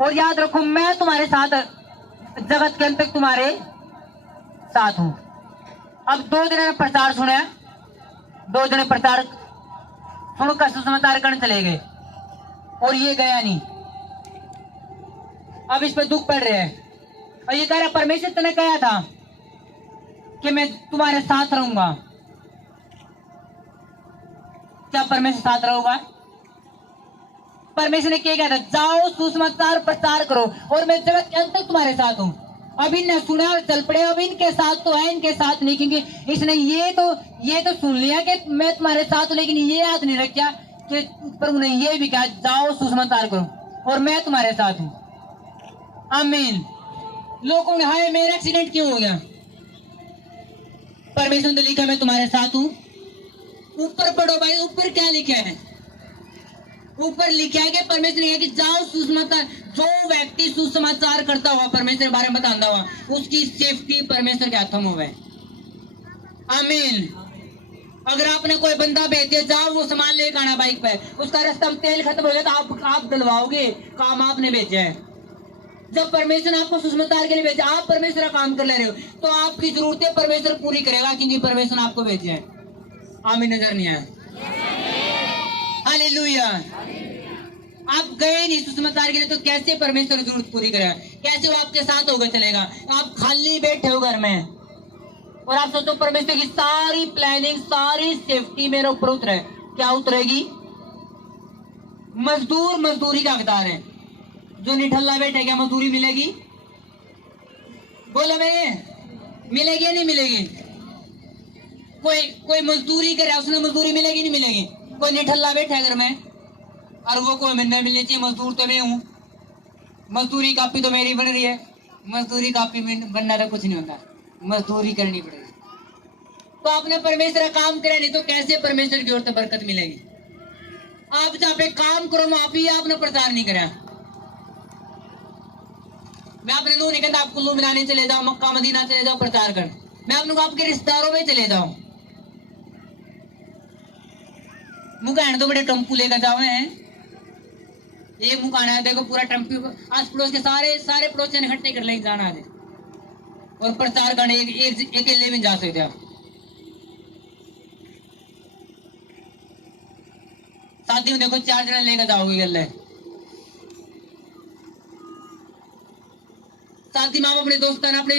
और याद रखो मैं तुम्हारे साथ जगत के अंत तक तुम्हारे साथ हूं। अब 2 जने ने प्रचार सुना, 2 जने प्रचार सुनकर सुसमाचार करने चले गए, और ये गया नहीं। अब इस पर दुख पड़ रहे हैं, और ये कह रहा परमेश्वर तूने कहा था कि मैं तुम्हारे साथ रहूंगा। क्या परमेश्वर साथ रहोगा? परमेश्वर ने क्या कहा था? जाओ सुसमाचार प्रचार करो, और मैं जगत के अंत तक तुम्हारे साथ हूं। अब इनने सुना और चल पड़े। अब इनके साथ तो है, इनके साथ नहीं, क्योंकि इसने ये तो सुन लिया कि मैं तुम्हारे साथ हूं, लेकिन ये याद नहीं रखा कि प्रभु ने ये भी कहा जाओ सुसमाचार करो और मैं तुम्हारे साथ हूं। आमीन। लोगों ने हाय मेरा एक्सीडेंट क्यों हो गया? परमेश्वर ने लिखा मैं तुम्हारे साथ हूं। ऊपर पढ़ो भाई, ऊपर क्या लिखा है? ऊपर लिखा है कि परमेश्वर ने कि जाओ सुसमाचार। जो व्यक्ति सुसमाचार करता हुआ परमेश्वर के बारे में बताता हुआ, उसकी सेफ्टी परमेश्वर के हाथों में है। आमीन। अगर आपने कोई बंदा भेज दिया जाओ वो सामान लेकर आना बाइक पे, उसका रास्ता में तेल खत्म हो गया तो आप डलवाओगे? काम आपने भेजा है। जब परमेश्वर ने आपको सुसमाचार के लिए भेजा, आप परमेश्वर का काम कर ले रहे हो, तो आपकी जरूरतें परमेश्वर पूरी करेगा, क्योंकि परमेश्वर ने आपको भेजा है। आमीन। नजर नहीं आया? हालेलुया। आप गए नहीं सुसमाचार के लिए, तो कैसे परमेश्वर जरूरत पूरी करेगा? कैसे वो आपके साथ होकर चलेगा? आप खाली बैठे हो घर में और आप सोचो परमेश्वर की सारी प्लानिंग, सारी सेफ्टी मेरे ऊपर उतरे। क्या उतरेगी? मजदूर मजदूरी का हकदार है। जो निठल्ला बैठे क्या मजदूरी मिलेगी? बोलो मैं, मिलेगी या नहीं मिलेगी? कोई मजदूरी करे उसने मजदूरी मिलेगी नहीं मिलेगी? कोई निठल्ला बैठा है घर में और वो कोई मिलने मिलनी चाहिए, मजदूर तो मैं हूँ, मजदूरी कापी तो मेरी बन रही है। मजदूरी कापी में बनना तो कुछ नहीं होता, मजदूरी करनी पड़ेगी। तो आपने परमेश्वर का काम करा नहीं तो कैसे परमेश्वर की ओर से बरकत मिलेगी? आप जहाँ पे काम करो वहां भी आपने प्रचार नहीं करा। मैं अपने नूह नहीं कहता आप कुल्लू मिलाने चले जाओ, मक्का मदीना चले जाओ प्रचार कर। मैं अपने को आपके रिश्तेदारों में चले जाओ, मुकान तो बड़े टेम्पू लेकर जाओ हैं। एक मुकाना है देखो पूरा टेम्पू, आस पड़ोस के सारे पड़ोसी इकट्ठे कर लेंगे जाना है और प्रचार करने एक अकेले भी जा सकते आप। शादी में देखो 4 जने लेकर जाओगे गले, अपने दोस्तों अपने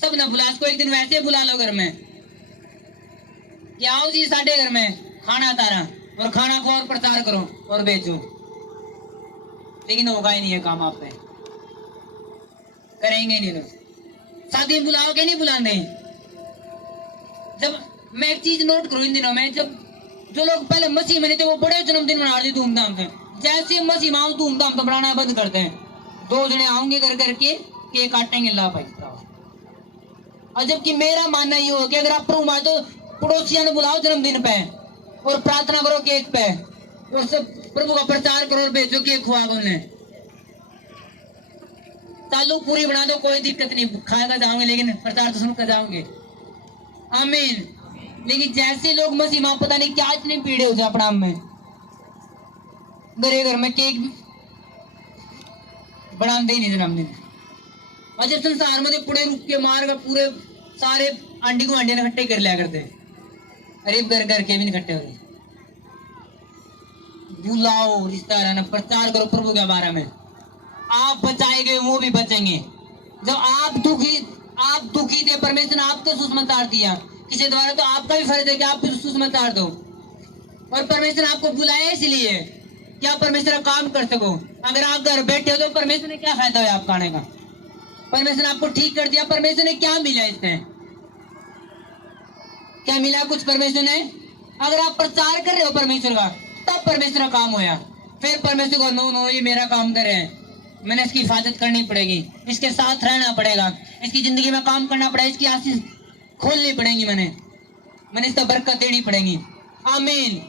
सब ना बुला, इसको एक दिन वैसे बुला लो घर में कि आओ जी साढ़े घर में खाना तारा, और खाना को और प्रचार करो और बेचो। लेकिन होगा ही नहीं है काम, आप पे करेंगे नहीं लोग। शादी में बुलाओगे नहीं बुलाने। जब मैं एक चीज नोट करूं इन दिनों में, जब जो लोग पहले मसीह मने थे वो बड़े जन्मदिन मना रहे धूमधाम से, जैसे मसीह माओ धूमधाम से बनाना बंद करते हैं। 2 जने आऊंगे कर करके केक काटेंगे, ला भाई। और जबकि मेरा मानना ये हो कि अगर आप प्रभु तो पड़ोसियों ने बुलाओ जन्मदिन पे और प्रार्थना करो केक पे, और सब प्रभु का प्रचार करो और भेजो केक खुआ उन्हें। चालू पूरी बना दो, कोई दिक्कत नहीं, खाएगा जाओगे लेकिन प्रचार तो सुनकर जाओगे। आमीन। लेकिन जैसे लोग मसीह मां पता नहीं क्या इतने पीड़े हो जाए अपना में, घर में केक बनाते ही नहीं जन्मदिन। और जब संसार में पूरे रुक के मार का पूरे सारे आंटी को आंटी ने इकट्ठे कर लिया करते, अरे घर घर के भी नहीं इकट्ठे हो रहे। बुलाओ रिश्तेदार, प्रचार करो प्रभु के बारे में। आप बचाए गए वो भी बचेंगे। जब आप दुखी थे, परमेश्वर ने आपको सुसमाचार दिया किसी द्वारा, तो आपका भी फर्ज है कि आप सुसमाचार दो। और परमेश्वर ने आपको बुलाया इसलिए कि आप परमेश्वर का काम कर सको। अगर आप घर बैठे हो तो परमेश्वर ने क्या फायदा है आपका आने का? परमेश्वर ने आपको ठीक कर दिया, परमेश्वर ने क्या मिला इसमें? क्या मिला कुछ परमेश्वर ने? अगर आप प्रचार कर रहे हो परमेश्वर का, तब परमेश्वर का काम होया। फिर परमेश्वर को नो ये मेरा काम कर रहे हैं, मैंने इसकी हिफाजत करनी पड़ेगी, इसके साथ रहना पड़ेगा, इसकी जिंदगी में काम करना पड़ेगा, इसकी आशीष खोलनी पड़ेगी, मैंने इसका बरकत देनी पड़ेगी। आमीन,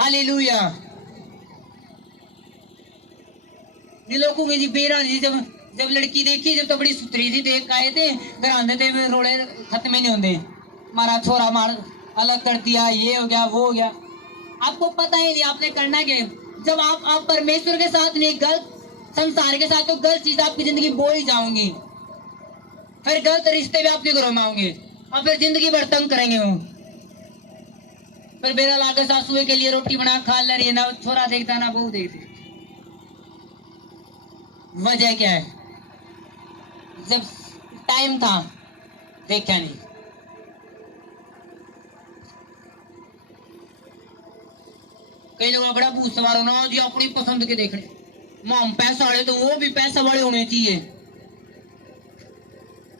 हालेलुया। ये लोगों की जी बेरानी, जब लड़की देखी, जब तो बड़ी सुथरी थी, देख आए थे घर आते थे, रोड़े खत्म ही नहीं होते, हमारा छोरा मार अलग कर दिया, ये हो गया वो हो गया। आपको पता ही नहीं आपने करना क्या। जब आप परमेश्वर के साथ नहीं, गलत संसार के साथ, तो गलत चीज आपकी जिंदगी बो ही जाओगी। फिर गलत रिश्ते भी आपके घरों में आओगे और फिर जिंदगी भर तंग करेंगे वो। फिर बेरा लाकर सासुए के लिए रोटी बना खा ले रही है, ना छोरा देखता ना बहू देखती। वजह क्या है? जब टाइम था देखा नहीं। कई लोग बड़ा भूत सवार होना जी अपनी पसंद के देखने, हम पैसा वाले तो वो भी पैसा वाले होने चाहिए।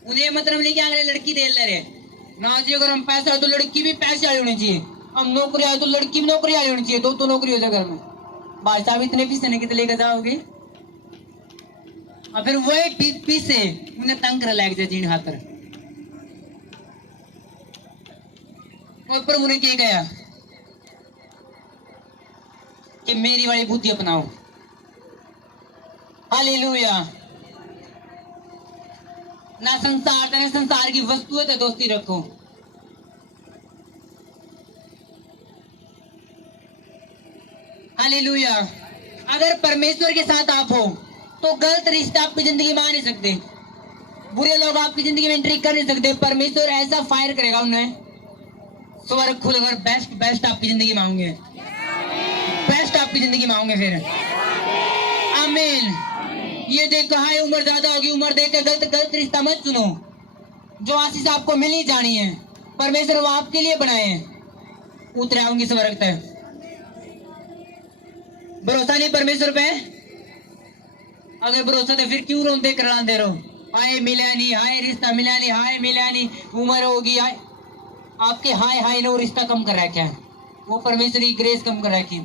उन्हें मतलब नहीं कि अगले लड़की दे ले रहे ना जी, अगर हम पैसा है तो लड़की भी पैसे वाली होनी चाहिए, हम नौकरी आए तो लड़की भी नौकरी वाली होनी चाहिए, तो नौकरी हो जाए घर में। भाई साहब इतने पीसे नहीं, कितने लेकर जाओगे? और फिर वही पीसे उन्हें तंग कर लग जाए जीण खातर। और प्रभु ने क्या गया कि मेरी वाली बुद्धि अपनाओ। हालेलुया। ना संसार की वस्तुओं से दोस्ती रखो। हालेलुया। अगर परमेश्वर के साथ आप हो तो गलत रिश्ते आपकी जिंदगी में आ नहीं सकते, बुरे लोग आपकी जिंदगी में एंट्री कर नहीं सकते। परमेश्वर ऐसा फायर करेगा उन्हें, स्वर्ग खुलकर बेस्ट आपकी जिंदगी में आऊंगे, बेस्ट आपकी जिंदगी में आऊंगे फिर। आमीन। ये देखो हाय उम्र ज्यादा होगी, उम्र देख के गलत रिश्ता मत चुनो। जो आशीष आपको मिली जानी है, परमेश्वर वो आपके लिए बनाए हैं, उतरे आऊंगी स्वर्ग तक। भरोसा नहीं परमेश्वर पे? अगर भरोसा तो फिर क्यों रोते कराते रहो? हाय मिला नहीं, हाय रिश्ता मिला नहीं, हाय मिला नहीं, उम्र होगी, हाय। आपके हाय ने वो रिश्ता कम कर रखा है, वो परमेश्वर की ग्रेस कम कर रखी।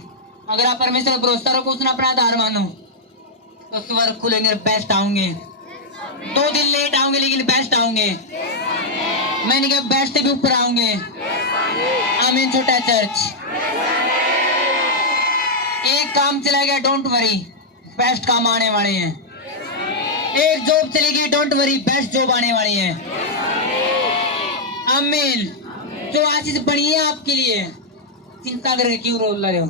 अगर आप परमेश्वर भरोसा रखो, उसने अपना आधार मानो, तो स्वर्ग खुलेंगे, बेस्ट आऊंगे। 2 दिन लेट आऊंगे लेकिन बेस्ट आऊंगे। मैंने कहा बेस्ट से भी ऊपर आऊंगे। आमीन। छोटा चर्च एक काम चला गया, डोंट वरी, बेस्ट काम आने वाले हैं। एक जॉब चली गई, डोंट वरी, बेस्ट जॉब आने वाली है। आमीन। जो आशीष बनी है आपके लिए, चिंता करके क्यों रोल रहे हो?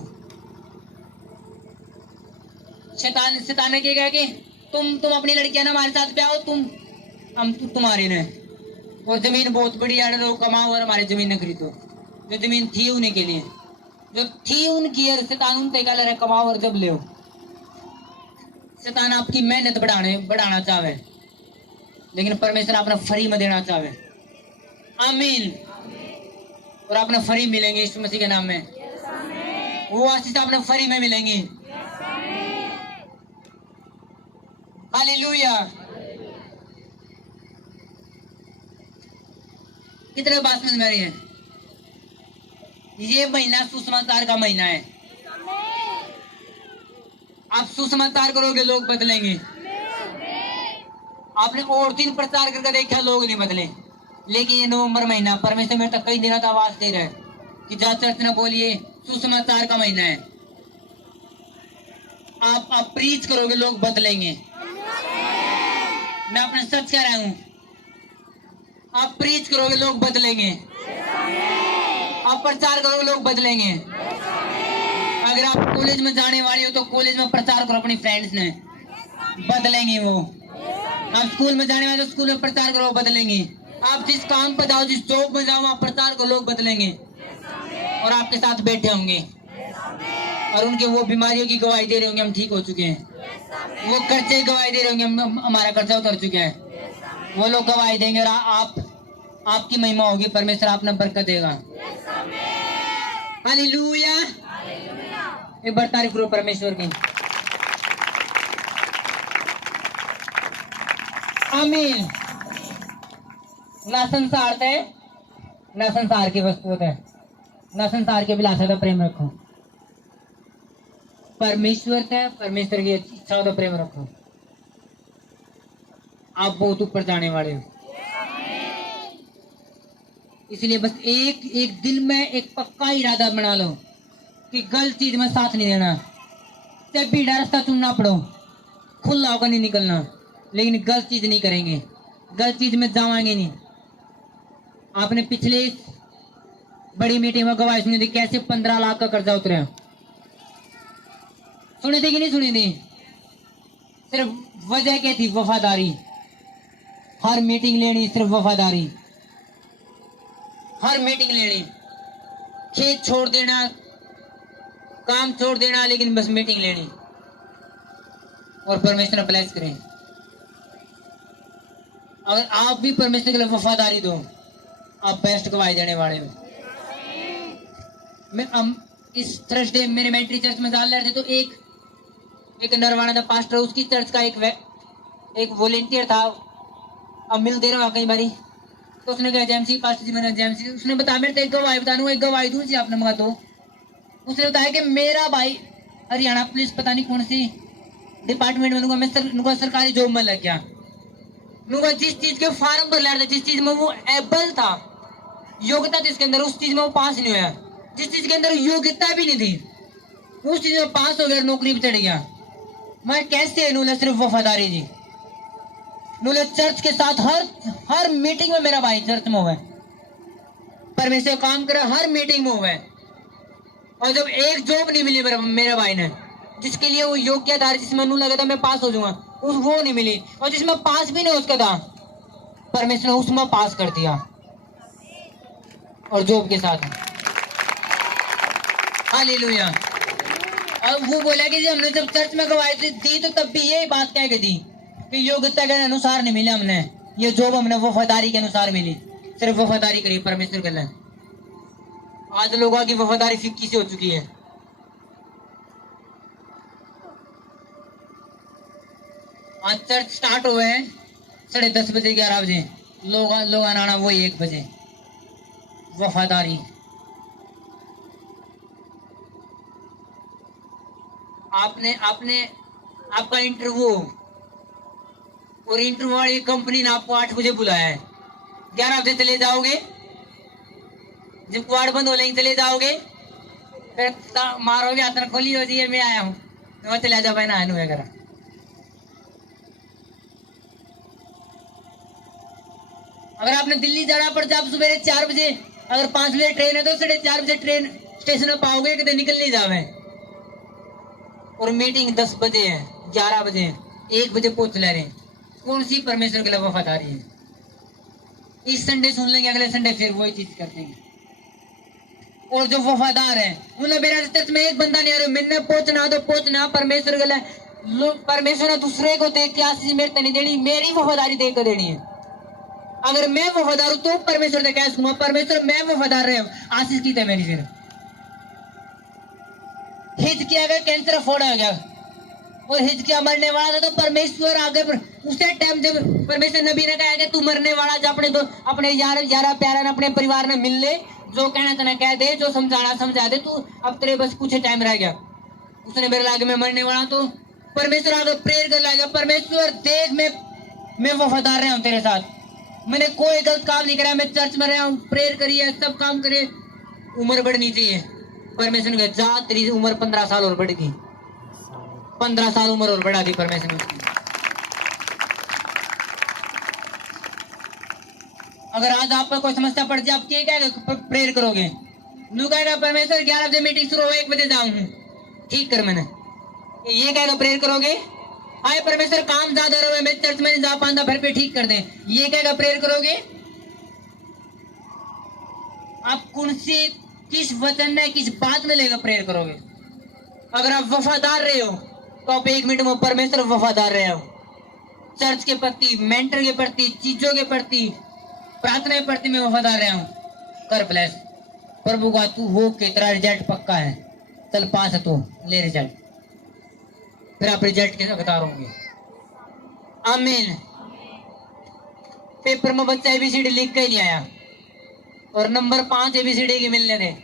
शैतान ने क्या कहा कि तुम अपनी लड़कियां ना हमारे साथ पे आओ, हम तुम्हारी ने, और जमीन बहुत बड़ी है, लोग कमाओ और हमारी जमीन न खरीदो। जो जमीन थी उन्हीं के लिए, जो थी उनकी, शैतान उन तय कर कमाओ और जब ले शैतान आपकी मेहनत बढ़ाना चाहे, लेकिन परमेश्वर आपने फ्री में देना चाहे। आमीन। और आपने फ्री मिलेंगे यीशु मसीह के नाम में। वो आशीष आपने फ्री में मिलेंगी। हालेलुया। कितने बात समझ में आ रही है? ये महीना सुसमाचार का महीना है। आप सुसमाचार करोगे, लोग बदलेंगे। आपने और दिन प्रचार करके देखा, लोग नहीं बदले। लेकिन ये नवंबर महीना परमेश्वर मेरे तक कई दिनों तक आवाज दे रहा है कि जा चर्च न बोलिए, सुसमाचार का महीना है। आप प्रीच करोगे, लोग बदलेंगे। मैं अपने सच कह रहा हूं, आप प्रीच करोगे, लोग बदलेंगे। आप प्रचार करोगे, लोग बदलेंगे। अगर आप कॉलेज में जाने वाले हो तो कॉलेज में प्रचार करो अपनी फ्रेंड्स ने, बदलेंगे वो। आप स्कूल में जाने वाले तो स्कूल में प्रचार करो, बदलेंगे। आप जिस काम पर जाओ, जिस जॉब में जाओ, आप प्रचार करो, लोग बदलेंगे और आपके साथ बैठे होंगे और उनके वो बीमारियों की गवाही दे रहे होंगे, हम ठीक हो चुके हैं। वो कर्जे की गवाही दे रहे होंगे, हमारा कर्जा उतर चुका है। वो लोग गवाही देंगे और आपकी महिमा होगी, परमेश्वर आपने बरकत देगा। हालेलुया। एक बार तारीफ करो परमेश्वर की। आमीन। ना संसार है, ना संसार की वस्तु है, ना संसार के विलास का प्रेम रखो। परमेश्वर का, परमेश्वर की इच्छा का प्रेम रखो। आप बहुत ऊपर जाने वाले हो। इसलिए बस एक दिल में एक पक्का इरादा बना लो कि गलत चीज में साथ नहीं देना। चाहे भीड़ा रास्ता चुनना पड़ो, खुला होकर नहीं निकलना, लेकिन गलत चीज नहीं करेंगे, गलत चीज में जावाएंगे नहीं। आपने पिछले बड़ी मीटिंग में गवाही सुनी थी, कैसे 15 लाख का कर्जा उतरा। सुनी थी कि नहीं सुनी थी? सिर्फ वजह क्या थी? वफादारी। हर मीटिंग लेनी, सिर्फ वफादारी। हर मीटिंग लेनी, खेत छोड़ देना, काम छोड़ देना, लेकिन बस मीटिंग लेनी। और परमेश्वर ब्लेस करें। अगर आप भी परमेश्वर के लिए वफादारी दो, आप बेस्ट गवाही देने वाले हो। मैं इस थर्सडे मेरे मेंटरी चर्च में डाल रहे थे, तो एक नरवाना था पास्टर, उसकी चर्च का एक वॉलेंटियर था। अब मिल दे रहा कई बारी, तो उसने कहा जेमसी पास्टर जी, मैंने जेमसी, उसने बताया मेरे तो एक गवाही बताऊँ, एक गवाही दूँ जी आपने मंगा दो। उसने बताया कि मेरा भाई हरियाणा पुलिस पता नहीं कौन सी डिपार्टमेंट में, मैं सरकारी जॉब में लग गया। जिस चीज के फॉर्म भर रहा था, जिस चीज में वो एबल था, योग्यता थी इसके अंदर, उस चीज में वो पास नहीं हुआ। जिस चीज के अंदर योग्यता भी नहीं थी, उस चीज में पास हो गया, नौकरी पे चढ़ गया। मैं कैसे? नूले सिर्फ वफादारी जी। नूले चर्च के साथ हर मीटिंग में, मेरा भाई चर्च में हुआ, परमेश्वर काम करे, हर मीटिंग में हुआ। और जब एक जॉब नहीं मिली मेरे भाई ने, जिसके लिए वो योग्य था, जिसमें नू लगा था मैं पास हो जाऊंगा, वो नहीं मिली। और जिसमें पास भी नहीं उसका था, परमेश्वर ने उसमें पास कर दिया और जॉब के साथ। हालेलुया। अब वो बोला कि हमने जब चर्च में गवाही दी तो तब भी यही बात कह के दी कि योग्यता के अनुसार नहीं मिला हमने, ये जॉब हमने वफादारी के अनुसार मिली। सिर्फ वफादारी करी परमेश्वर के लिए। आज लोगों की वफादारी फिक्की से हो चुकी है। आज चर्च स्टार्ट हुए हैं 10:30 बजे, 11 बजे, लोग आना वही 1 बजे। वफादारी। आपका इंटरव्यू, और इंटरव्यू वाली कंपनी ने आपको 8 बजे बुलाया है, 11 बजे चले जाओगे, जब क्वाड बंद हो लेंगे चले जाओगे, फिर मारोगे हाथ खोली हो जी मैं आया हूँ, तो चले जाओ भाई ना वगैरह। अगर आपने दिल्ली जाना पड़ता, आप सुबह 4 बजे, अगर 5 बजे ट्रेन है तो 4:30 बजे ट्रेन स्टेशन में पाओगे, कि निकल नहीं जावे। और मीटिंग 10 बजे है, 11 बजे है, 1 बजे पहुंच ले रहे। कौन सी परमेश्वर के लिए वफादारी है? इस संडे सुन लेंगे, अगले संडे फिर वही चीज कर देंगे। और जो वफादार है, उन्हें मेरा चर्च में एक बंदा नहीं आ रहा, मैंने पहुंचना तो पहुंचना, परमेश्वर के लिए लोग परमेश्वर ने दूसरे को देख के आशीष मेरे नहीं देनी, मेरी वफादारी देख कर देनी है। अगर मैं वफादार हूं तो परमेश्वर ने कह सकूंगा परमेश्वर मैं वफादार रहे आशीष की थे मेरी। फिर हिजकिया का कैंसर फोड़ा हो गया और हिजकिया मरने वाला था, तो परमेश्वर आगे उसे टाइम जब परमेश्वर नबी ने कहा कि तू मरने वाला जा अपने यारा प्यारा ने अपने परिवार ने मिल ले, जो कहना तेना कह दे, जो समझाना समझा दे, तू अब तेरे बस कुछ टाइम रह गया। उसने मेरे लागे मैं मरने वाला, तो परमेश्वर आगे प्रेयर कर लाएगा परमेश्वर देख मैं वफादार रहा हूँ तेरे साथ, मैंने कोई गलत काम नहीं करा, मैं चर्च में रहा हूँ, प्रेयर करिए सब काम करे, उम्र बढ़नी चाहिए। परमेश्वर ने कहा जा तेरी उम्र 15 साल और बढ़ गई, 15 साल उम्र और बढ़ा दी परमेश्वर ने उसकी। अगर आज आपको कोई समस्या पड़ जाए आप क्या कहेगा प्रेयर करोगे? नू कहेगा परमेश्वर 11 बजे मीटिंग शुरू हो 1 बजे जाऊंगा, ठीक कर मैंने, ये कहेगा प्रेयर करोगे? आए परमेश्वर काम ज्यादा रहे मैं चर्च में नहीं जा पाता फिर पे ठीक कर दे, ये कहेगा प्रेयर करोगे? आप कौन से किस वचन में किस बात में लेकर प्रेयर करोगे? अगर आप वफादार रहे हो तो आप 1 मिनट में परमेश्वर वफादार रहे हो, चर्च के प्रति, मेंटर के प्रति, चीजों के प्रति, प्रार्थना के प्रति मैं वफादार रहा हूं। कर ब्लेस प्रभु का तू हो के तेरा रिजल्ट पक्का है, चल पास है तो ले रिजल्ट, फिर आप रिजल्ट के हकदार होंगे। आमीन। पेपर में बच्चा एबीसीडी लिख के ही नहीं आया और नंबर 5 एबीसीडी की मिलने दे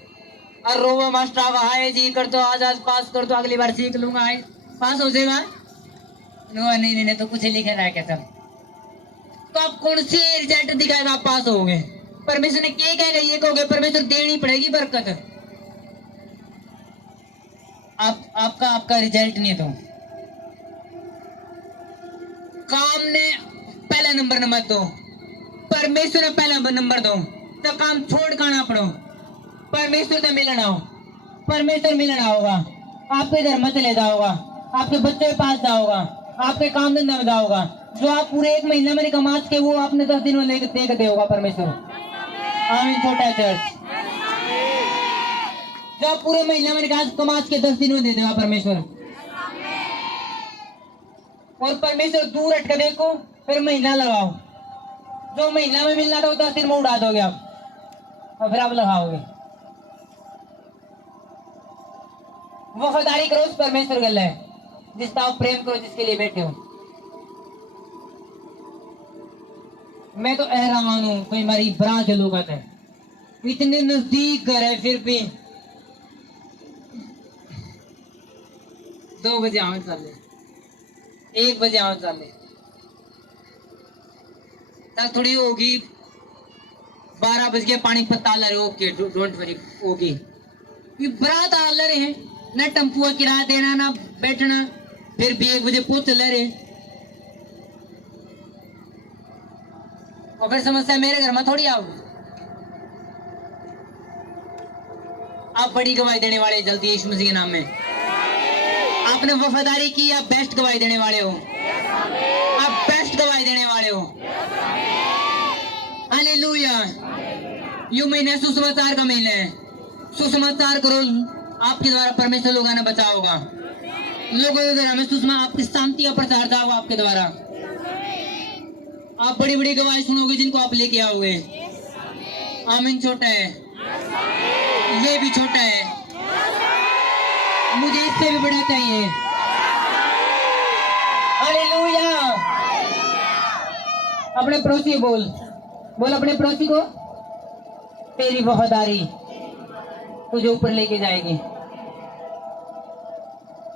और रोवा मास्टर आवा हाय जी कर दो, आज पास कर दो, अगली बार सीख लूंगा, आए पास हो जाएगा। नहीं तो कुछ लिखे रहा क्या तब, तो आप कौन सी रिजल्ट दिखाएगा आप पास होगे? परमेश्वर ने क्या कहेगा ये कहोगे परमेश्वर देनी पड़ेगी बरकत, आपका रिजल्ट नहीं दो। काम ने पहला नंबर मत दो, परमेश्वर ने पहला नंबर दो, तो काम छोड़ खाना पड़ो, परमेश्वर से मिलना हो, परमेश्वर मिलना होगा, आपके घर में चले जाओगा, आपके बच्चे के पास जाओगा, आपके काम धंधा में जाओगा, जो आप पूरे 1 महीना में कमा के वो आपने 10 दिन में लेकर देख दे होगा परमेश्वर। आमीन। छोटा चर्च जो आप पूरे महीना में कमा के 10 दिन में दे देगा परमेश्वर, और परमेश्वर दूर हट कर देखो फिर महीना लगाओ, जो महीना में मिलना था वो 10 दिन में उड़ा दोगे आप और फिर आप लगाओगे। वफादारी करो उस परमेश्वर गल है जिसका आप प्रेम करो, जिसके लिए बैठे हो। मैं तो हैरान हूं कोई हमारी बरा के लोग आते हैं, इतने नजदीक घर है फिर भी 2 बजे आवे चले, 1 बजे आवे चले, तक थोड़ी होगी 12 बज के पानी पत्ता ला रहे, ओके डोंट वरी होगी, ये बरात आ ले रहे हैं ना, टेम्पो का किराया देना ना बैठना, फिर भी 1 बजे पहुंच ले रहे, और फिर समस्या मेरे घर में थोड़ी आओगी। आप बड़ी गवाही देने वाले जल्दी यीशु मसीह के नाम में, आपने वफादारी की, आप बेस्ट गवाही देने वाले हो, आप बेस्ट गवाही देने वाले हो। हालेलुया। यू महीना सुसमाचार का महीना है, सुसमाचार करो, आपके द्वारा परमेश्वर लोगों ने बचा होगा, लोगों के द्वारा में सुषमा आपकी शांति का प्रचार था होगा आपके द्वारा, आप बड़ी बड़ी गवाही सुनोगे जिनको आप लेके आओगे। आमीन। छोटा है, ये भी छोटा है, मुझे इससे भी बड़ा चाहिए। हालेलुया। अपने पड़ोसी बोल अपने पड़ोसी को, तेरी वफादारी तुझे ऊपर लेके जाएगी।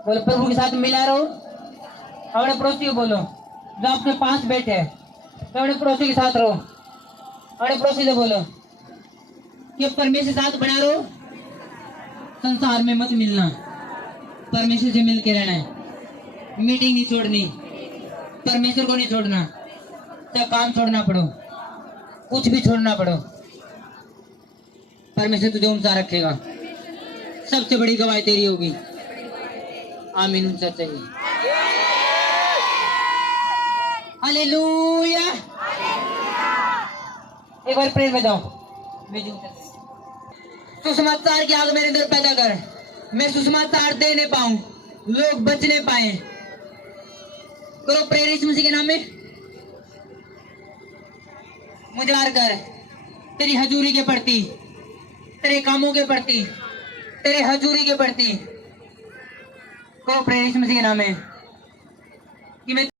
बोलो प्रभु के साथ मिला रहो। अपने पड़ोसी को बोलो, जो आपके पास बैठे है तो अपने पड़ोसी के साथ रहो, अपने पड़ोसी से बोलो कि परमेश्वर के साथ बना रहो, संसार में मत मिलना, परमेश्वर से मिल के रहना है, मीटिंग नहीं छोड़नी, परमेश्वर को नहीं छोड़ना, चाहे काम छोड़ना पड़ो, कुछ भी छोड़ना पड़ो, परमेश्वर तुझे ऊंचा रखेगा, सबसे बड़ी गवाही तेरी होगी। आमीन। ऊंचा चाहिए। हालेलुया। एक बार प्रेयर में जाओ। सुसमाचार की आग मेरे अंदर पैदा कर, मैं सुसमाचार देने पाऊं, लोग बचने पाए, करो प्रेयर यीशु मसीह के नाम में। मुझे प्यार कर, तेरी हजूरी के प्रति, तेरे कामों के प्रति, तेरे हजूरी के प्रति। करो प्रेयर यीशु मसीह के नाम में कि मैं